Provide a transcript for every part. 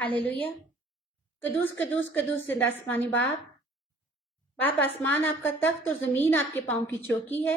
Hallelujah. कदूस कदूस कदूस जिंदा आसमानी बाप आसमान आपका तख्त और जमीन आपके पांव की चौकी है,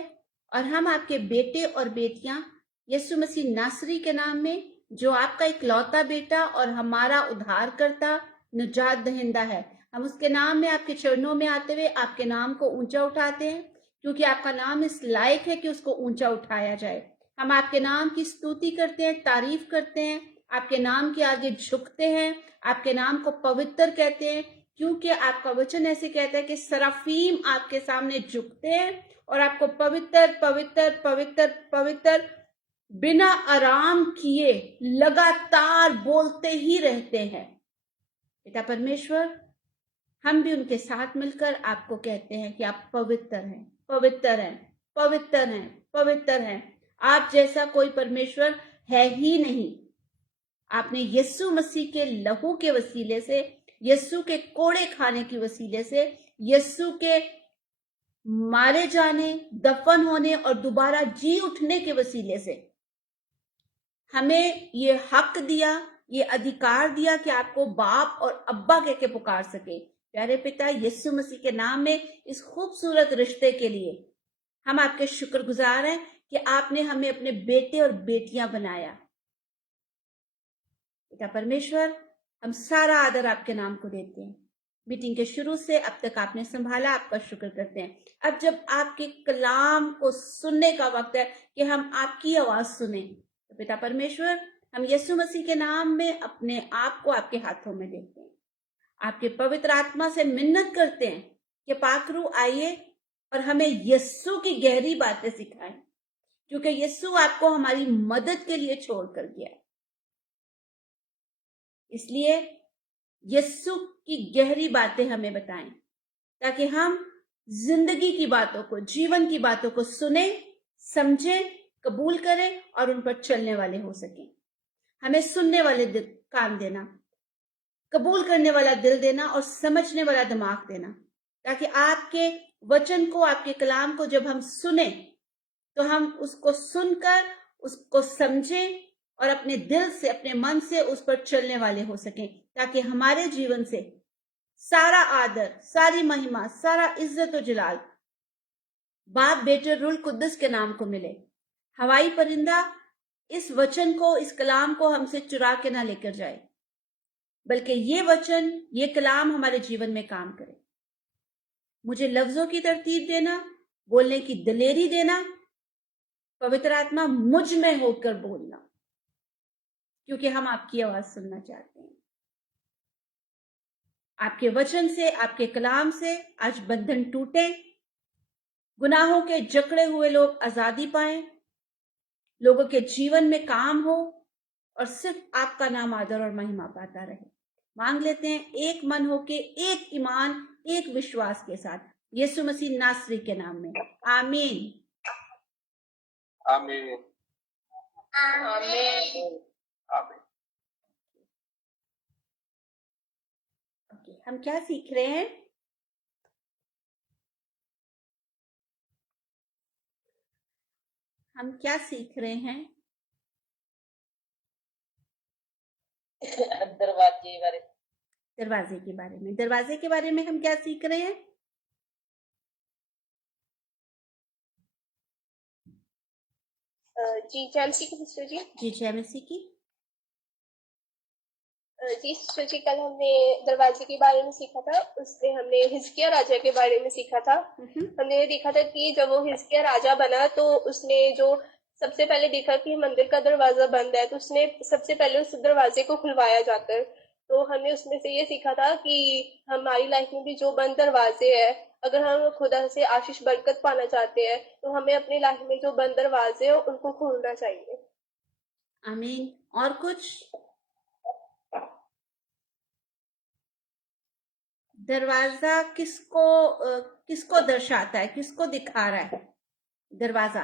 और हम आपके बेटे और बेटियां यीशु मसीह नासरी के नाम में, जो आपका इकलौता बेटा और हमारा उद्धारकर्ता निजात दहिंदा है, हम उसके नाम में आपके चरणों में आते हुए आपके नाम को ऊंचा उठाते हैं, क्योंकि आपका नाम इस लायक है कि उसको ऊंचा उठाया जाए। हम आपके नाम की स्तुति करते हैं, तारीफ करते हैं, आपके नाम के आगे झुकते हैं, आपके नाम को पवित्र कहते हैं, क्योंकि आपका वचन ऐसे कहता है कि सराफीम आपके सामने झुकते हैं और आपको पवित्र पवित्र पवित्र पवित्र बिना आराम किए लगातार बोलते ही रहते हैं। पिता परमेश्वर, हम भी उनके साथ मिलकर आपको कहते हैं कि आप पवित्र हैं, पवित्र हैं, पवित्र हैं, पवित्र हैं। आप जैसा कोई परमेश्वर है ही नहीं। आपने यीशु मसीह के लहू के वसीले से, यीशु के कोड़े खाने की वसीले से, यीशु के मारे जाने, दफन होने और दोबारा जी उठने के वसीले से हमें ये हक दिया, ये अधिकार दिया कि आपको बाप और अब्बा कह के पुकार सके। प्यारे पिता, यीशु मसीह के नाम में इस खूबसूरत रिश्ते के लिए हम आपके शुक्रगुजार हैं कि आपने हमें अपने बेटे और बेटियां बनाया। पिता परमेश्वर, हम सारा आदर आपके नाम को देते हैं। मीटिंग के शुरू से अब तक आपने संभाला, आपका शुक्र करते हैं। अब जब आपके कलाम को सुनने का वक्त है कि हम आपकी आवाज सुने, तो पिता परमेश्वर, हम यीशु मसीह के नाम में अपने आप को आपके हाथों में देते हैं। आपके पवित्र आत्मा से मिन्नत करते हैं कि पाकरू आइए और हमें यीशु की गहरी बातें सिखाएं, क्योंकि यीशु आपको हमारी मदद के लिए छोड़ कर गया। इसलिए यीशु की गहरी बातें हमें बताएं, ताकि हम जिंदगी की बातों को, जीवन की बातों को सुने, समझें, कबूल करें और उन पर चलने वाले हो सकें। हमें सुनने वाले कान देना, कबूल करने वाला दिल देना और समझने वाला दिमाग देना, ताकि आपके वचन को, आपके कलाम को जब हम सुने तो हम उसको सुनकर उसको समझें और अपने दिल से, अपने मन से उस पर चलने वाले हो सकें, ताकि हमारे जीवन से सारा आदर, सारी महिमा, सारा इज्जत और जलाल बाप, बेटे, रूह कुद्दुस के नाम को मिले। हवाई परिंदा इस वचन को, इस कलाम को हमसे चुरा के ना लेकर जाए, बल्कि ये वचन, ये कलाम हमारे जीवन में काम करे। मुझे लफ्जों की तरतीब देना, बोलने की दलेरी देना। पवित्र आत्मा, मुझ में होकर बोलना, क्योंकि हम आपकी आवाज सुनना चाहते हैं। आपके वचन से, आपके कलाम से आज बंधन टूटे, गुनाहों के जकड़े हुए लोग आजादी पाएं, लोगों के जीवन में काम हो और सिर्फ आपका नाम आदर और महिमा पाता रहे। मांग लेते हैं एक मन होके, एक ईमान, एक विश्वास के साथ, यीशु मसीह नासरी के नाम में। आमीन, आमीन, आमीन, आमीन। ओके, हम क्या सीख रहे हैं? हम क्या सीख रहे हैं? दरवाजे के बारे में। दरवाजे के बारे में हम क्या सीख रहे हैं? जी जय मसीह की सिस्टर जी। जी जय मसीह की। जी सिस्टर जी, कल हमने दरवाजे के बारे में सीखा था, उसमें हमने हिजकिय्याह राजा के बारे में सीखा था। हमने देखा था कि जब वो हिजकिय्याह राजा बना तो उसने जो सबसे पहले देखा कि मंदिर का दरवाजा बंद है, तो उसने सबसे पहले उस दरवाजे को खुलवाया जाकर। तो हमने उसमें से ये सीखा था कि हमारी लाइफ में भी जो बंद दरवाजे है, अगर हम खुदा से आशीष बरकत पाना चाहते हैं तो हमें अपनी लाइफ में जो बंद दरवाजे है उनको खोलना चाहिए। आमीन। और कुछ? दरवाजा किसको दर्शाता है, किसको दिखा रहा है दरवाजा?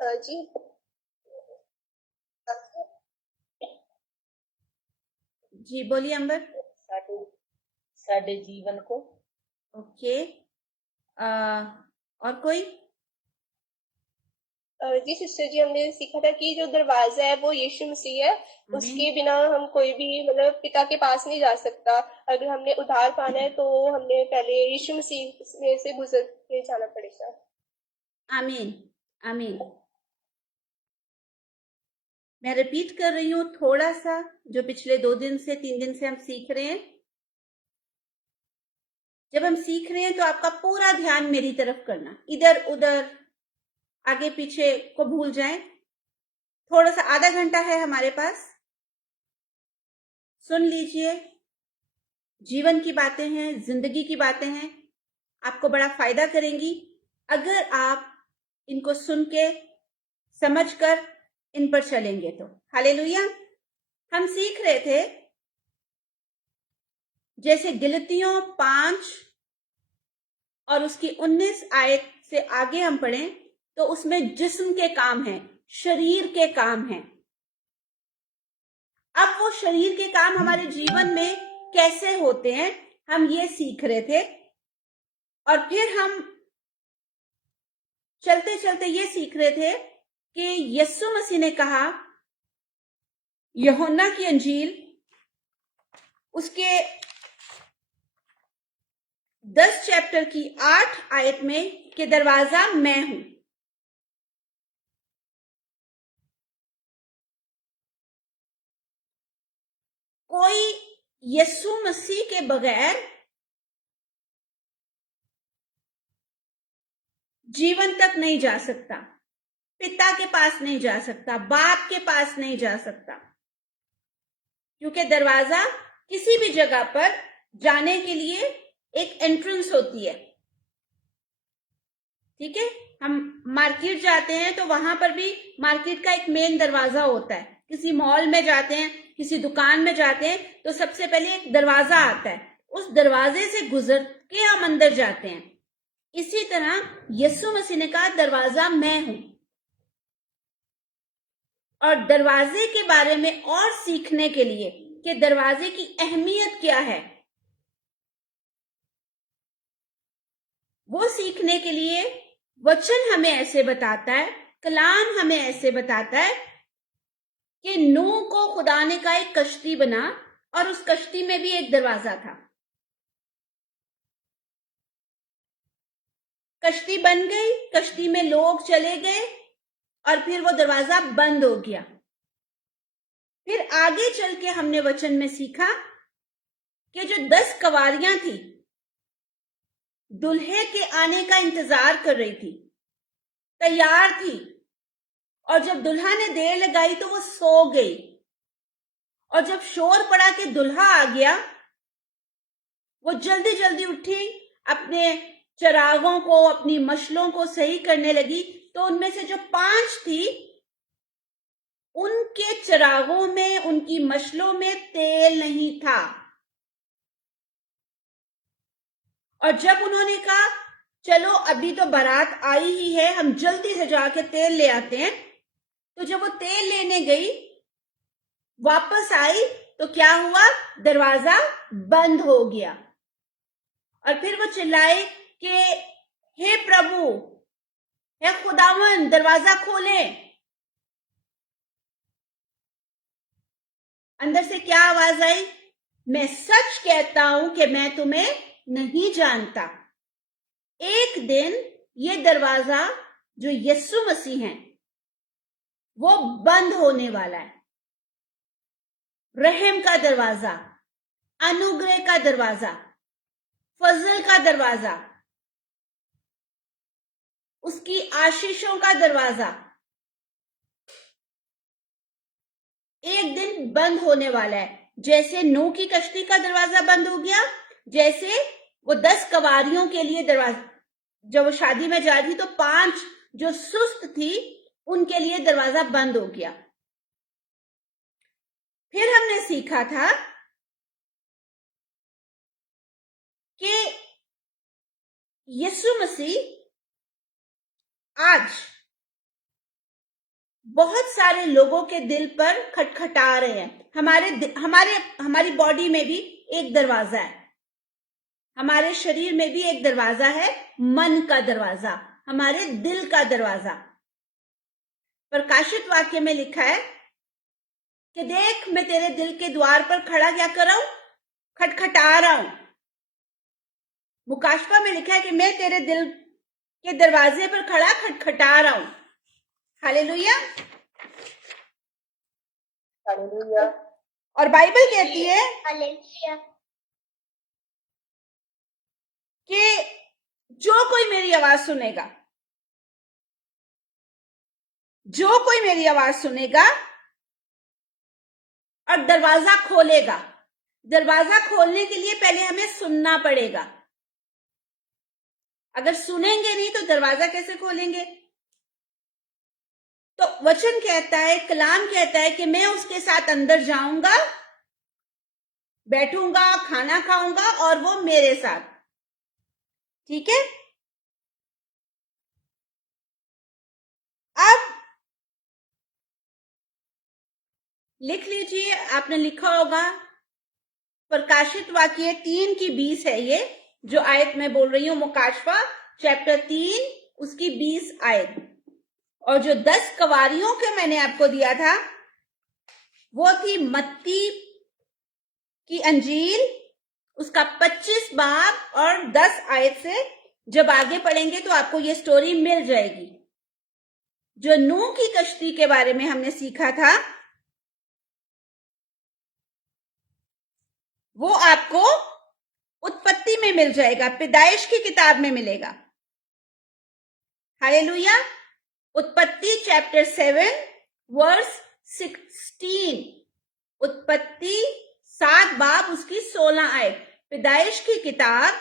जी जी बोलिए अंबर। साडे जीवन को। ओके, और कोई? जी सिस्टर जी, हमने सीखा था कि जो दरवाजा है वो यीशु मसीह है। उसके बिना हम कोई भी मतलब पिता के पास नहीं जा सकता। अगर हमने उद्धार पाना है तो हमने पहले यीशु मसीह में से गुजर के जाना पड़ेगा। आमीन आमीन। मैं रिपीट कर रही हूँ थोड़ा सा, जो पिछले 2 दिन से 3 दिन से हम सीख रहे हैं। जब हम सीख रहे हैं तो आपका पूरा ध्यान मेरी तरफ करना, इधर उधर आगे पीछे को भूल जाएं। थोड़ा सा आधा घंटा है हमारे पास, सुन लीजिए। जीवन की बातें हैं, जिंदगी की बातें हैं, आपको बड़ा फायदा करेंगी अगर आप इनको सुन के समझकर इन पर चलेंगे तो। हालेलुया। हम सीख रहे थे जैसे गलतियों 5 और उसकी 19 आयत से आगे हम पढ़ें तो उसमें जिस्म के काम हैं, शरीर के काम हैं। अब वो शरीर के काम हमारे जीवन में कैसे होते हैं हम ये सीख रहे थे। और फिर हम चलते चलते ये सीख रहे थे कि यीशु मसीह ने कहा यूहन्ना की अंजील उसके 10 चैप्टर की 8 आयत में कि दरवाजा मैं हूं। कोई यीशु मसीह के बगैर जीवन तक नहीं जा सकता, पिता के पास नहीं जा सकता, बाप के पास नहीं जा सकता, क्योंकि दरवाजा किसी भी जगह पर जाने के लिए एक एंट्रेंस होती है। ठीक है, हम मार्केट जाते हैं तो वहां पर भी मार्केट का एक मेन दरवाजा होता है। किसी मॉल में जाते हैं, किसी दुकान में जाते हैं तो सबसे पहले एक दरवाजा आता है, उस दरवाजे से गुजर के हम अंदर जाते हैं। इसी तरह यीशु मसीह ने कहा दरवाजा मैं हूं। और दरवाजे के बारे में और सीखने के लिए कि दरवाजे की अहमियत क्या है, वो सीखने के लिए वचन हमें ऐसे बताता है, कलाम हमें ऐसे बताता है कि नूह को खुदा ने कहा एक कश्ती बना और उस कश्ती में भी एक दरवाजा था। कश्ती बन गई, कश्ती में लोग चले गए और फिर वो दरवाजा बंद हो गया। फिर आगे चल के हमने वचन में सीखा कि जो 10 कवारियां थी दुल्हे के आने का इंतजार कर रही थी, तैयार थी, और जब दुल्हा ने देर लगाई तो वो सो गई। और जब शोर पड़ा कि दुल्हा आ गया, वो जल्दी जल्दी उठी, अपने चिरागों को, अपनी मशलों को सही करने लगी। तो उनमें से जो 5 थी, उनके चिरागों में, उनकी मशलों में तेल नहीं था। और जब उन्होंने कहा चलो अभी तो बारात आई ही है, हम जल्दी से जाके तेल ले आते हैं, तो जब वो तेल लेने गई, वापस आई तो क्या हुआ, दरवाजा बंद हो गया। और फिर वो चिल्लाए कि हे प्रभु, हे खुदावन, दरवाजा खोले। अंदर से क्या आवाज आई, मैं सच कहता हूं कि मैं तुम्हें नहीं जानता। एक दिन ये दरवाजा जो यीशु मसीह है वो बंद होने वाला है। रहम का दरवाजा, अनुग्रह का दरवाजा, फजल का दरवाजा, उसकी आशीषों का दरवाजा एक दिन बंद होने वाला है। जैसे नूह की कश्ती का दरवाजा बंद हो गया, जैसे वो 10 कवारियों के लिए दरवाजा, जब वो शादी में जा रही थी तो 5 जो सुस्त थी उनके लिए दरवाजा बंद हो गया। फिर हमने सीखा था कि यीशु मसीह आज बहुत सारे लोगों के दिल पर खटखटा रहे हैं। हमारी बॉडी में भी एक दरवाजा है, हमारे शरीर में भी एक दरवाजा है, मन का दरवाजा, हमारे दिल का दरवाजा। प्रकाशित वाक्य में लिखा है कि देख मैं तेरे दिल के द्वार पर खड़ा क्या कर रहा हूं, खटखटा रहा हूं। मुकाशवा में लिखा है कि मैं तेरे दिल के दरवाजे पर खड़ा खटखटा रहा हूं। हालेलुया। हालेलुया। और बाइबल कहती है हालेलुया कि जो कोई मेरी आवाज सुनेगा, जो कोई मेरी आवाज सुनेगा और दरवाजा खोलेगा। दरवाजा खोलने के लिए पहले हमें सुनना पड़ेगा। अगर सुनेंगे नहीं तो दरवाजा कैसे खोलेंगे? तो वचन कहता है, कलाम कहता है कि मैं उसके साथ अंदर जाऊंगा, बैठूंगा, खाना खाऊंगा और वो मेरे साथ। ठीक है। अब लिख लीजिए, आपने लिखा होगा प्रकाशित वाक्य 3:20 है ये जो आयत मैं बोल रही हूं, मुकाशवा चैप्टर 3 उसकी 20 आयत। और जो 10 कवारियों के मैंने आपको दिया था वो थी मत्ती की अंजील, उसका 25 बाब और 10 आयत से जब आगे पढ़ेंगे तो आपको ये स्टोरी मिल जाएगी। जो नूह की कश्ती के बारे में हमने सीखा था वो आपको उत्पत्ति में मिल जाएगा, पैदाइश की किताब में मिलेगा। हालेलुया। उत्पत्ति चैप्टर 7 वर्स 16, उत्पत्ति 7 बाब उसकी 16 आयत। पैदाइश की किताब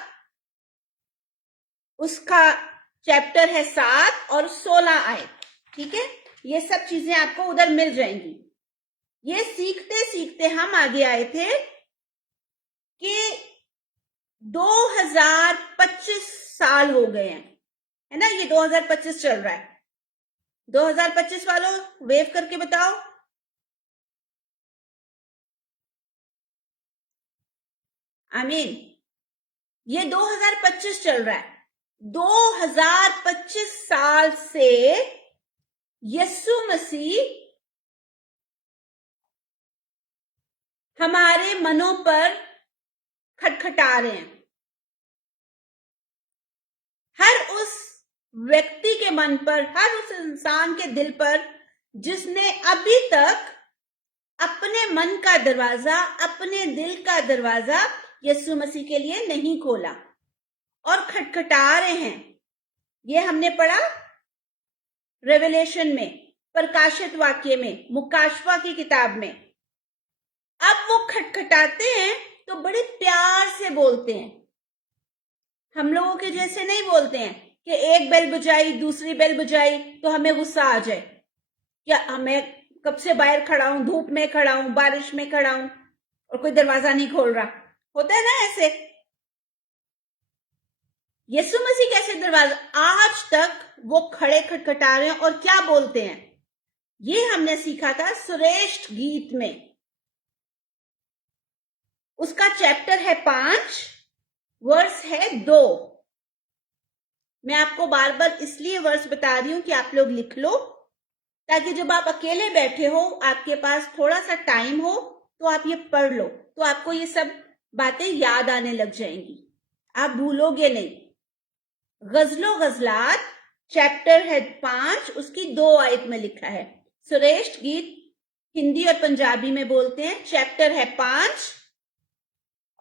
उसका चैप्टर है 7 और 16 आयत। ठीक है, ये सब चीजें आपको उधर मिल जाएंगी। ये सीखते सीखते हम आगे आए थे कि 2025 साल हो गए हैं, है ना? ये 2025 चल रहा है। 2025 वालों वेव करके बताओ। आमीन। ये 2025 चल रहा है। 2025 साल से यीशु मसीह हमारे मनों पर खटखटा रहे हैं। हर उस व्यक्ति के मन पर, हर उस इंसान के दिल पर जिसने अभी तक अपने मन का दरवाजा, अपने दिल का दरवाजा यीशु मसीह के लिए नहीं खोला और खटखटा रहे हैं। ये हमने पढ़ा रेवलेशन में, प्रकाशित वाक्य में, मुकाशवा की किताब में। अब वो खटखटाते हैं तो बड़े प्यार से बोलते हैं, हम लोगों के जैसे नहीं बोलते हैं कि एक बेल बजाई, दूसरी बेल बजाई तो हमें गुस्सा आ जाए। क्या हमें कब से बाहर खड़ा हूं, धूप में खड़ा हूं, बारिश में खड़ा हूं और कोई दरवाजा नहीं खोल रहा? होता है ना ऐसे। यीशु मसीह कैसे दरवाजा, आज तक वो खड़े खटखटा रहे हैं और क्या बोलते हैं? ये हमने सीखा था श्रेष्ठ गीत में। उसका चैप्टर है 5, वर्स है 2। मैं आपको बार बार इसलिए वर्स बता रही हूं कि आप लोग लिख लो, ताकि जब आप अकेले बैठे हो, आपके पास थोड़ा सा टाइम हो तो आप ये पढ़ लो, तो आपको ये सब बातें याद आने लग जाएंगी, आप भूलोगे नहीं। गजलो गजलात चैप्टर है 5 उसकी 2 आयत में लिखा है। श्रेष्ठ गीत हिंदी और पंजाबी में बोलते हैं। चैप्टर है 5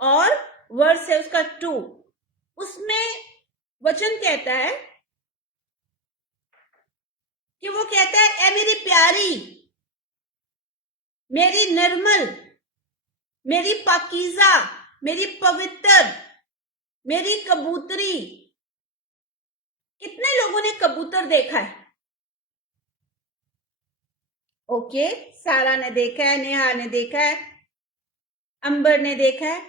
और वर्स है उसका 2। उसमें वचन कहता है कि वो कहता है, ए मेरी प्यारी, मेरी निर्मल, मेरी पाकीज़ा, मेरी पवित्र, मेरी कबूतरी। कितने लोगों ने कबूतर देखा है? ओके, सारा ने देखा है, नेहा ने देखा है, अंबर ने देखा है।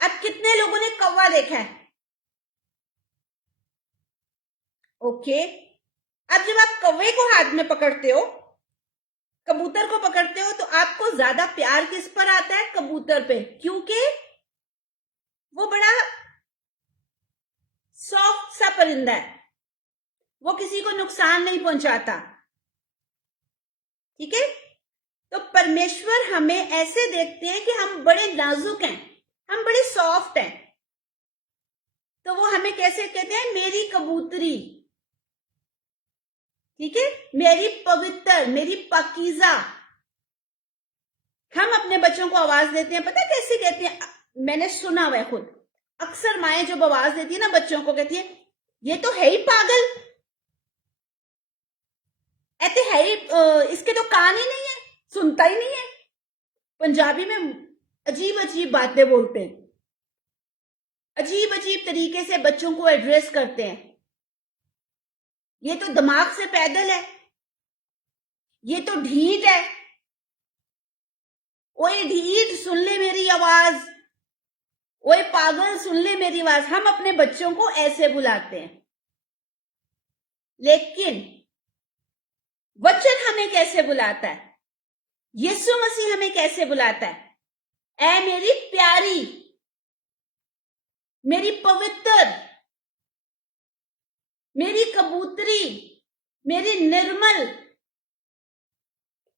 अब कितने लोगों ने कौवा देखा है? ओके, अब जब आप कौवे को हाथ में पकड़ते हो, कबूतर को पकड़ते हो, तो आपको ज्यादा प्यार किस पर आता है? कबूतर पे, क्योंकि वो बड़ा सॉफ्ट सा परिंदा है, वो किसी को नुकसान नहीं पहुंचाता, ठीक है। तो परमेश्वर हमें ऐसे देखते हैं कि हम बड़े नाजुक हैं, हम बड़े सॉफ्ट हैं। तो वो हमें कैसे कहते हैं? मेरी कबूतरी, ठीक है, मेरी पवित्र, मेरी पाकीज़ा। हम अपने बच्चों को आवाज देते हैं, पता कैसे कहते हैं? मैंने सुना हुआ है खुद। अक्सर माएं जब आवाज देती है ना बच्चों को, कहती है ये तो है ही पागल, ऐसे है ही, इसके तो कान ही नहीं है, सुनता ही नहीं है। पंजाबी में अजीब अजीब बातें बोलते हैं, अजीब अजीब तरीके से बच्चों को एड्रेस करते हैं। ये तो दिमाग से पैदल है, ये तो ढीठ है, ओए ढीठ सुन ले मेरी आवाज, ओए पागल सुन ले मेरी आवाज। हम अपने बच्चों को ऐसे बुलाते हैं। लेकिन वचन हमें कैसे बुलाता है? यीशु मसीह हमें कैसे बुलाता है? ऐ मेरी प्यारी, मेरी पवित्र, मेरी कबूतरी, मेरी निर्मल,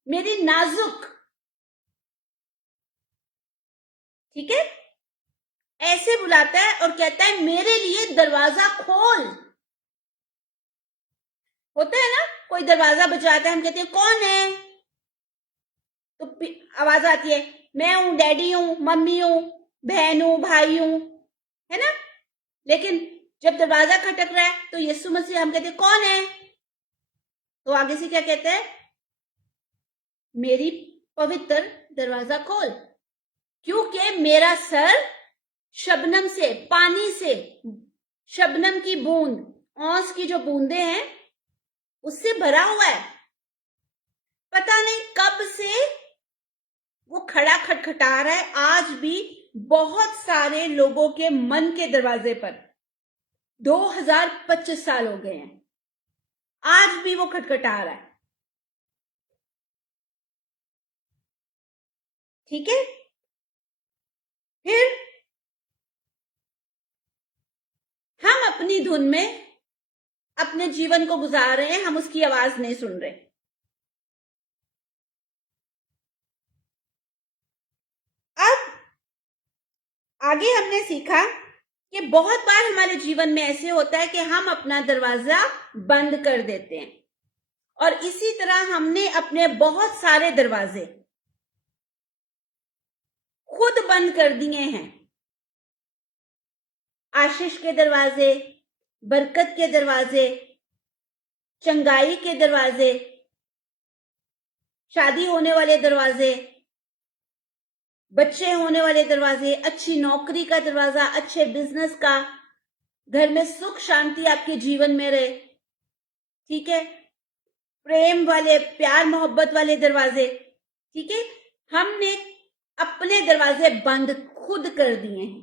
मेरी नाजुक, ठीक है, ऐसे बुलाता है और कहता है मेरे लिए दरवाजा खोल। होता है ना, कोई दरवाजा बजाता है, हम कहते हैं कौन है? तो आवाज आती है मैं हूं, डैडी हूं, मम्मी हूं, बहन हूं, भाई हूं, है ना। लेकिन जब दरवाजा खटक रहा है तो यीशु मसीह, हम कहते हैं कौन है? तो आगे से क्या कहते हैं? मेरी पवित्र, दरवाजा खोल। क्योंकि मेरा सर शबनम से, पानी से, शबनम की बूंद, ओस की जो बूंदे हैं उससे भरा हुआ है। पता नहीं कब से वो खड़ा खटखटा रहा है। आज भी बहुत सारे लोगों के मन के दरवाजे पर 2025 साल हो गए हैं, आज भी वो खटखटा रहा है, ठीक है। फिर हम अपनी धुन में अपने जीवन को गुजार रहे हैं, हम उसकी आवाज नहीं सुन रहे। अब आगे हमने सीखा कि बहुत बार हमारे जीवन में ऐसे होता है कि हम अपना दरवाजा बंद कर देते हैं, और इसी तरह हमने अपने बहुत सारे दरवाजे खुद बंद कर दिए हैं। आशीष के दरवाजे, बरकत के दरवाजे, चंगाई के दरवाजे, शादी होने वाले दरवाजे, बच्चे होने वाले दरवाजे, अच्छी नौकरी का दरवाजा, अच्छे बिजनेस का, घर में सुख शांति आपके जीवन में रहे, ठीक है, प्रेम वाले, प्यार मोहब्बत वाले दरवाजे, ठीक है। हमने अपने दरवाजे बंद खुद कर दिए हैं।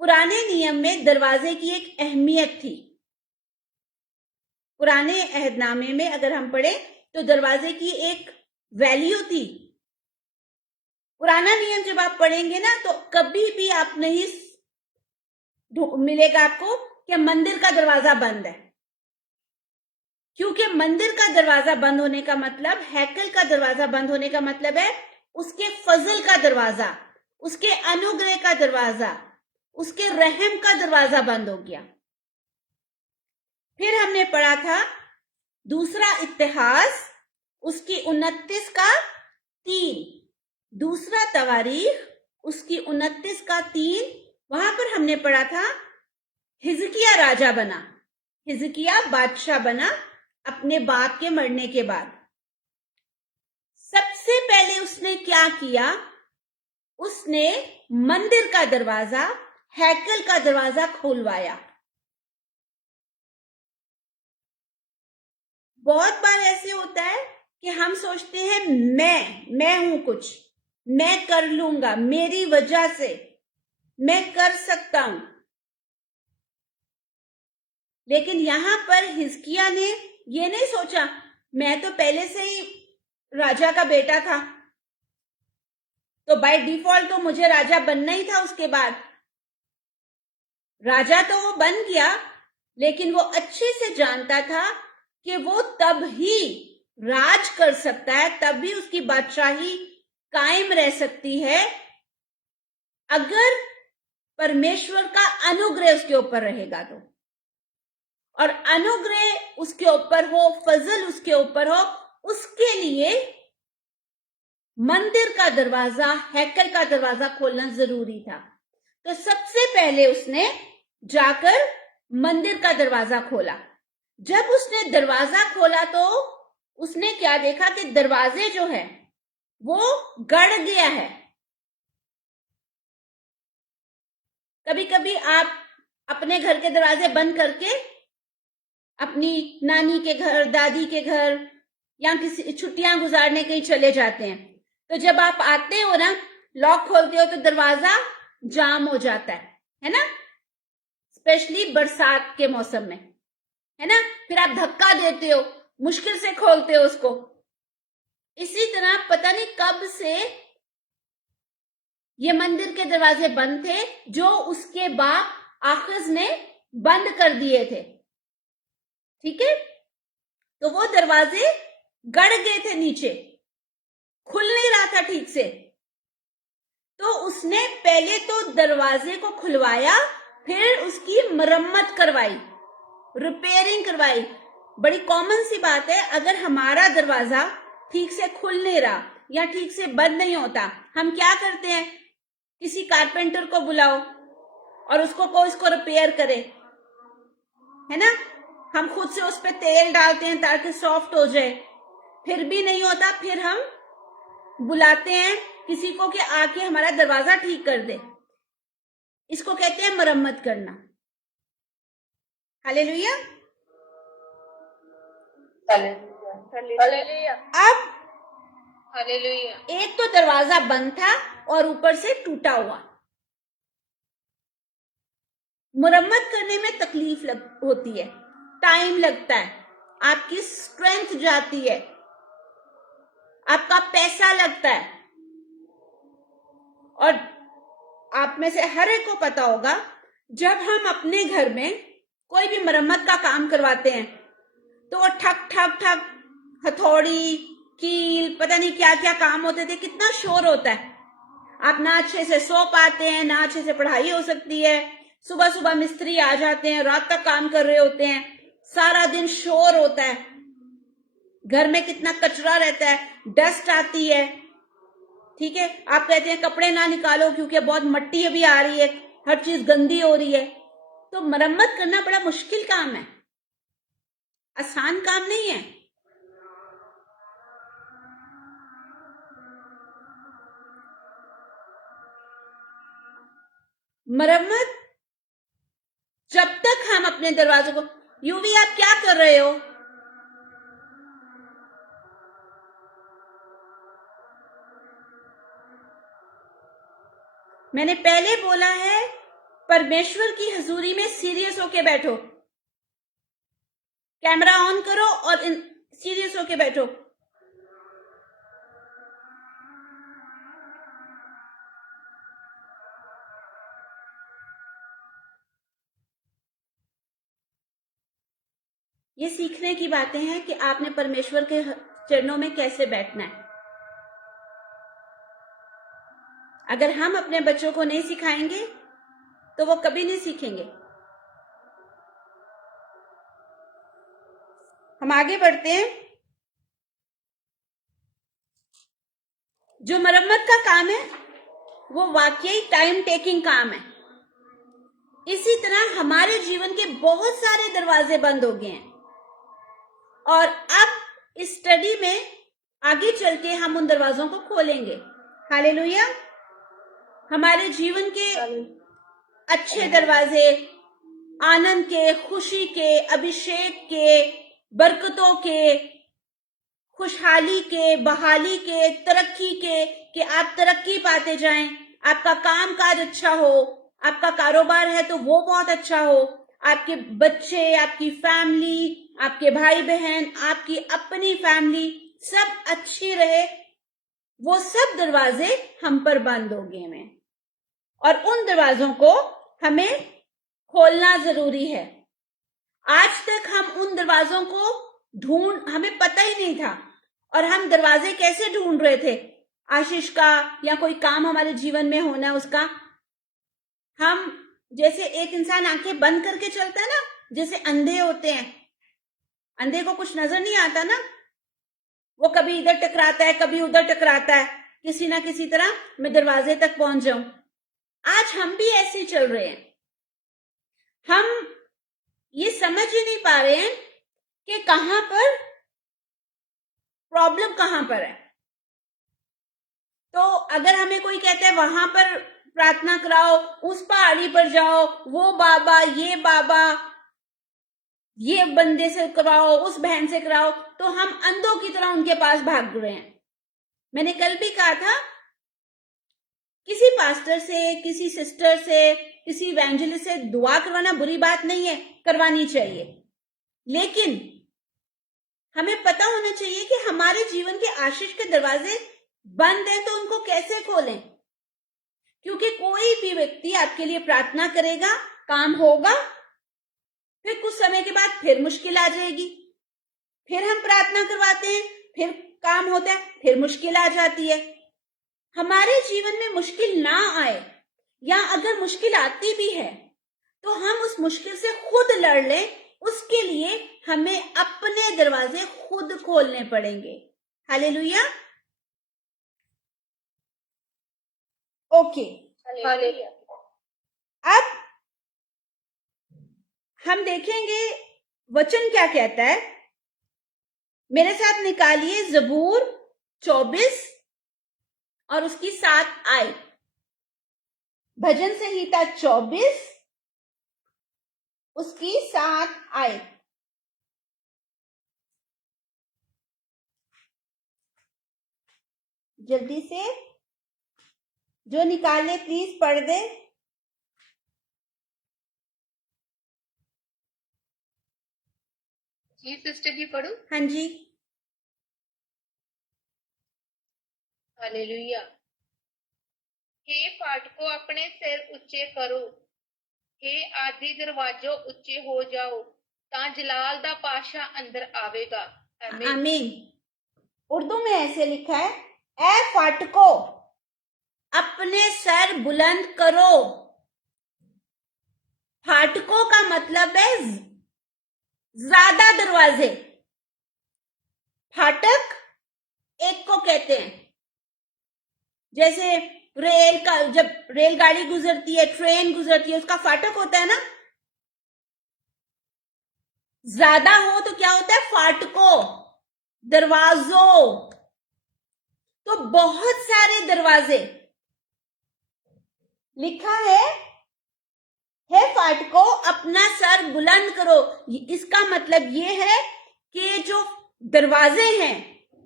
पुराने नियम में दरवाजे की एक अहमियत थी। पुराने अहदनामे में अगर हम पढ़े तो दरवाजे की एक वैल्यू थी। पुराना नियम जब आप पढ़ेंगे ना तो कभी भी आप नहीं मिलेगा आपको कि मंदिर का दरवाजा बंद है, क्योंकि मंदिर का दरवाजा बंद होने का मतलब, हैकल का दरवाजा बंद होने का मतलब है उसके फजल का दरवाजा, उसके अनुग्रह का दरवाजा, उसके रहम का दरवाजा बंद हो गया। फिर हमने पढ़ा था दूसरा इतिहास उसकी 29 का 3, दूसरा तवारीख उसकी 29 का 3, वहां पर हमने पढ़ा था हिजकिया राजा बना, हिजकिया बादशाह बना अपने बाप के मरने के बाद। सबसे पहले उसने क्या किया? उसने मंदिर का दरवाजा, हैकल का दरवाजा खुलवाया। बहुत बार ऐसे होता है कि हम सोचते हैं मैं हूं कुछ, मैं कर लूंगा, मेरी वजह से मैं कर सकता हूं। लेकिन यहां पर हिजकिया ने ये नहीं सोचा मैं तो पहले से ही राजा का बेटा था, तो बाय डिफॉल्ट तो मुझे राजा बनना ही था। उसके बाद राजा तो वो बन गया, लेकिन वो अच्छे से जानता था कि वो तब ही राज कर सकता है, तब भी उसकी बादशाही कायम रह सकती है अगर परमेश्वर का अनुग्रह उसके ऊपर रहेगा तो। और अनुग्रह उसके ऊपर हो, फजल उसके ऊपर हो, उसके लिए मंदिर का दरवाजा, हैकल का दरवाजा खोलना जरूरी था। तो सबसे पहले उसने जाकर मंदिर का दरवाजा खोला। जब उसने दरवाजा खोला तो उसने क्या देखा कि दरवाजे जो है वो गड़ गया है। कभी कभी आप अपने घर के दरवाजे बंद करके अपनी नानी के घर, दादी के घर या किसी छुट्टियां गुजारने कहीं चले जाते हैं, तो जब आप आते हो ना, लॉक खोलते हो तो दरवाजा जाम हो जाता है ना, स्पेशली बरसात के मौसम में, है ना। फिर आप धक्का देते हो, मुश्किल से खोलते हो उसको। इसी तरह पता नहीं कब से ये मंदिर के दरवाजे बंद थे, जो उसके बाप आखिज ने बंद कर दिए थे। ठीक है, तो वो दरवाजे गड़ गए थे, नीचे खुल नहीं रहा था ठीक से। तो उसने पहले तो दरवाजे को खुलवाया, फिर उसकी मरम्मत करवाई, रिपेयरिंग करवाई। बड़ी कॉमन सी बात है, अगर हमारा दरवाजा ठीक से खुल नहीं रहा या ठीक से बंद नहीं होता, हम क्या करते हैं, किसी कारपेंटर को बुलाओ और उसको को इसको रिपेयर करे, है ना। हम खुद से उस पर तेल डालते हैं ताकि सॉफ्ट हो जाए, फिर भी नहीं होता, फिर हम बुलाते हैं किसी को कि आके हमारा दरवाजा ठीक कर दे। इसको कहते हैं मरम्मत करना। Hallelujah, hallelujah. अब हालेलुया। एक तो दरवाजा बंद था और ऊपर से टूटा हुआ। मुरम्मत करने में तकलीफ होती है, टाइम लगता है, आपकी स्ट्रेंथ जाती है, आपका पैसा लगता है। और आप में से हर एक को पता होगा, जब हम अपने घर में कोई भी मरम्मत का काम करवाते हैं तो वो ठक ठक ठक, हथौड़ी, कील, पता नहीं क्या क्या काम होते थे, कितना शोर होता है। आप ना अच्छे से सो पाते हैं, ना अच्छे से पढ़ाई हो सकती है। सुबह सुबह मिस्त्री आ जाते हैं, रात तक काम कर रहे होते हैं, सारा दिन शोर होता है, घर में कितना कचरा रहता है, डस्ट आती है। ठीक है, आप कहते हैं कपड़े ना निकालो क्योंकि बहुत मिट्टी अभी आ रही है, हर चीज गंदी हो रही है। तो मरम्मत करना बड़ा मुश्किल काम है, आसान काम नहीं है। मरम्मत जब तक हम अपने दरवाजे को, यूवी आप क्या कर रहे हो? मैंने पहले बोला है, परमेश्वर की हजूरी में सीरियस होके बैठो, कैमरा ऑन करो और सीरियस होके बैठो। ये सीखने की बातें हैं कि आपने परमेश्वर के चरणों में कैसे बैठना है। अगर हम अपने बच्चों को नहीं सिखाएंगे तो वो कभी नहीं सीखेंगे। हम आगे बढ़ते हैं। जो मरम्मत का काम है वो वाकई टाइम टेकिंग काम है। इसी तरह हमारे जीवन के बहुत सारे दरवाजे बंद हो गए हैं और अब इस स्टडी में आगे चल के हम उन दरवाजों को खोलेंगे। हालेलुया। हमारे जीवन के अच्छे दरवाजे, आनंद के, खुशी के, अभिषेक के, बरकतों के, खुशहाली के, बहाली के, तरक्की के, कि आप तरक्की पाते जाएं, आपका काम काज अच्छा हो, आपका कारोबार है तो वो बहुत अच्छा हो, आपके बच्चे, आपकी फैमिली, आपके भाई बहन, आपकी अपनी फैमिली सब अच्छी रहे। वो सब दरवाजे हम पर बंद हो गए हैं और उन दरवाजों को हमें खोलना जरूरी है। आज तक हम उन दरवाजों को हमें पता ही नहीं था और हम दरवाजे कैसे ढूंढ रहे थे आशीष का या कोई काम हमारे जीवन में होना है उसका। हम जैसे एक इंसान आंखें बंद करके चलता है ना, जैसे अंधे होते हैं, अंधे को कुछ नजर नहीं आता ना, वो कभी इधर टकराता है कभी उधर टकराता है, किसी ना किसी तरह मैं दरवाजे तक पहुंच जाऊं। आज हम भी ऐसे ही चल रहे हैं। हम ये समझ ही नहीं पा रहे हैं कि कहां पर प्रॉब्लम कहां पर है। तो अगर हमें कोई कहता है वहां पर प्रार्थना कराओ, उस पहाड़ी पर जाओ, वो बाबा ये बंदे से कराओ, उस बहन से कराओ, तो हम अंधों की तरह उनके पास भाग रहे हैं। मैंने कल भी कहा था, किसी पास्टर से, किसी सिस्टर से, किसी इवेंजलिस्ट से दुआ करवाना बुरी बात नहीं है, करवानी चाहिए, लेकिन हमें पता होना चाहिए कि हमारे जीवन के आशीष के दरवाजे बंद हैं तो उनको कैसे खोलें। क्योंकि कोई भी व्यक्ति आपके लिए प्रार्थना करेगा, काम होगा, फिर कुछ समय के बाद फिर मुश्किल आ जाएगी, फिर हम प्रार्थना करवाते हैं, फिर काम होता है, फिर मुश्किल आ जाती है। हमारे जीवन में मुश्किल ना आए, या अगर मुश्किल आती भी है तो हम उस मुश्किल से खुद लड़ लें, उसके लिए हमें अपने दरवाजे खुद खोलने पड़ेंगे। हालेलुया। Okay, hallelujah. अब हम देखेंगे वचन क्या कहता है। मेरे साथ निकालिए ज़बूर 24 और उसकी 7 आयत। भजन संहिता 24 उसकी 7 आयत। जल्दी से जो निकाले प्लीज पढ़ दे। जी सिस्टर जी पढ़ो। हाँ जी। हालेलुया। हे फाटकों अपने सिर ऊंचे करो, हे आदि दरवाजों ऊंचे हो जाओ, ता जलाल दा पातशाह अंदर आवेगा। आमीन। आमीन। उर्दू में ऐसे लिखा है, ए फाटको अपने सर बुलंद करो। फाटकों का मतलब है ज्यादा दरवाजे। फाटक एक को कहते हैं, जैसे रेल का, जब रेलगाड़ी गुजरती है, ट्रेन गुजरती है, उसका फाटक होता है ना। ज्यादा हो तो क्या होता है, फाटकों, दरवाजों। तो बहुत सारे दरवाजे लिखा है फाटकों अपना सर बुलंद करो। इसका मतलब ये है कि जो दरवाजे हैं,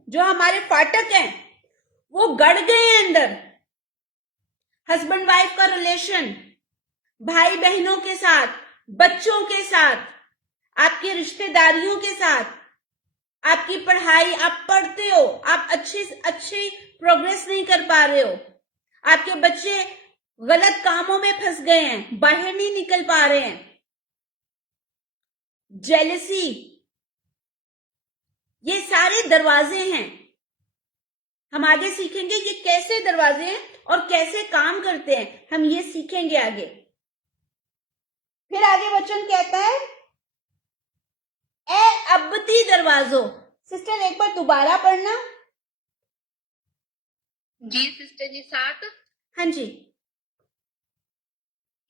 जो हमारे फाटक हैं, वो गड़ गए हैं अंदर। हस्बैंड वाइफ का रिलेशन, भाई बहनों के साथ, बच्चों के साथ, आपकी रिश्तेदारियों के साथ, आपकी पढ़ाई, आप पढ़ते हो, आप अच्छी प्रोग्रेस नहीं कर पा रहे हो, आपके बच्चे गलत कामों में फंस गए हैं, बाहर नहीं निकल पा रहे हैं, जेलसी, ये सारे दरवाजे हैं। हम आगे सीखेंगे ये कैसे दरवाजे हैं और कैसे काम करते हैं, हम ये सीखेंगे आगे। फिर आगे वचन कहता है, ए अबदी दरवाजों। सिस्टर एक बार दोबारा पढ़ना। जी सिस्टर जी 7। हाँ जी।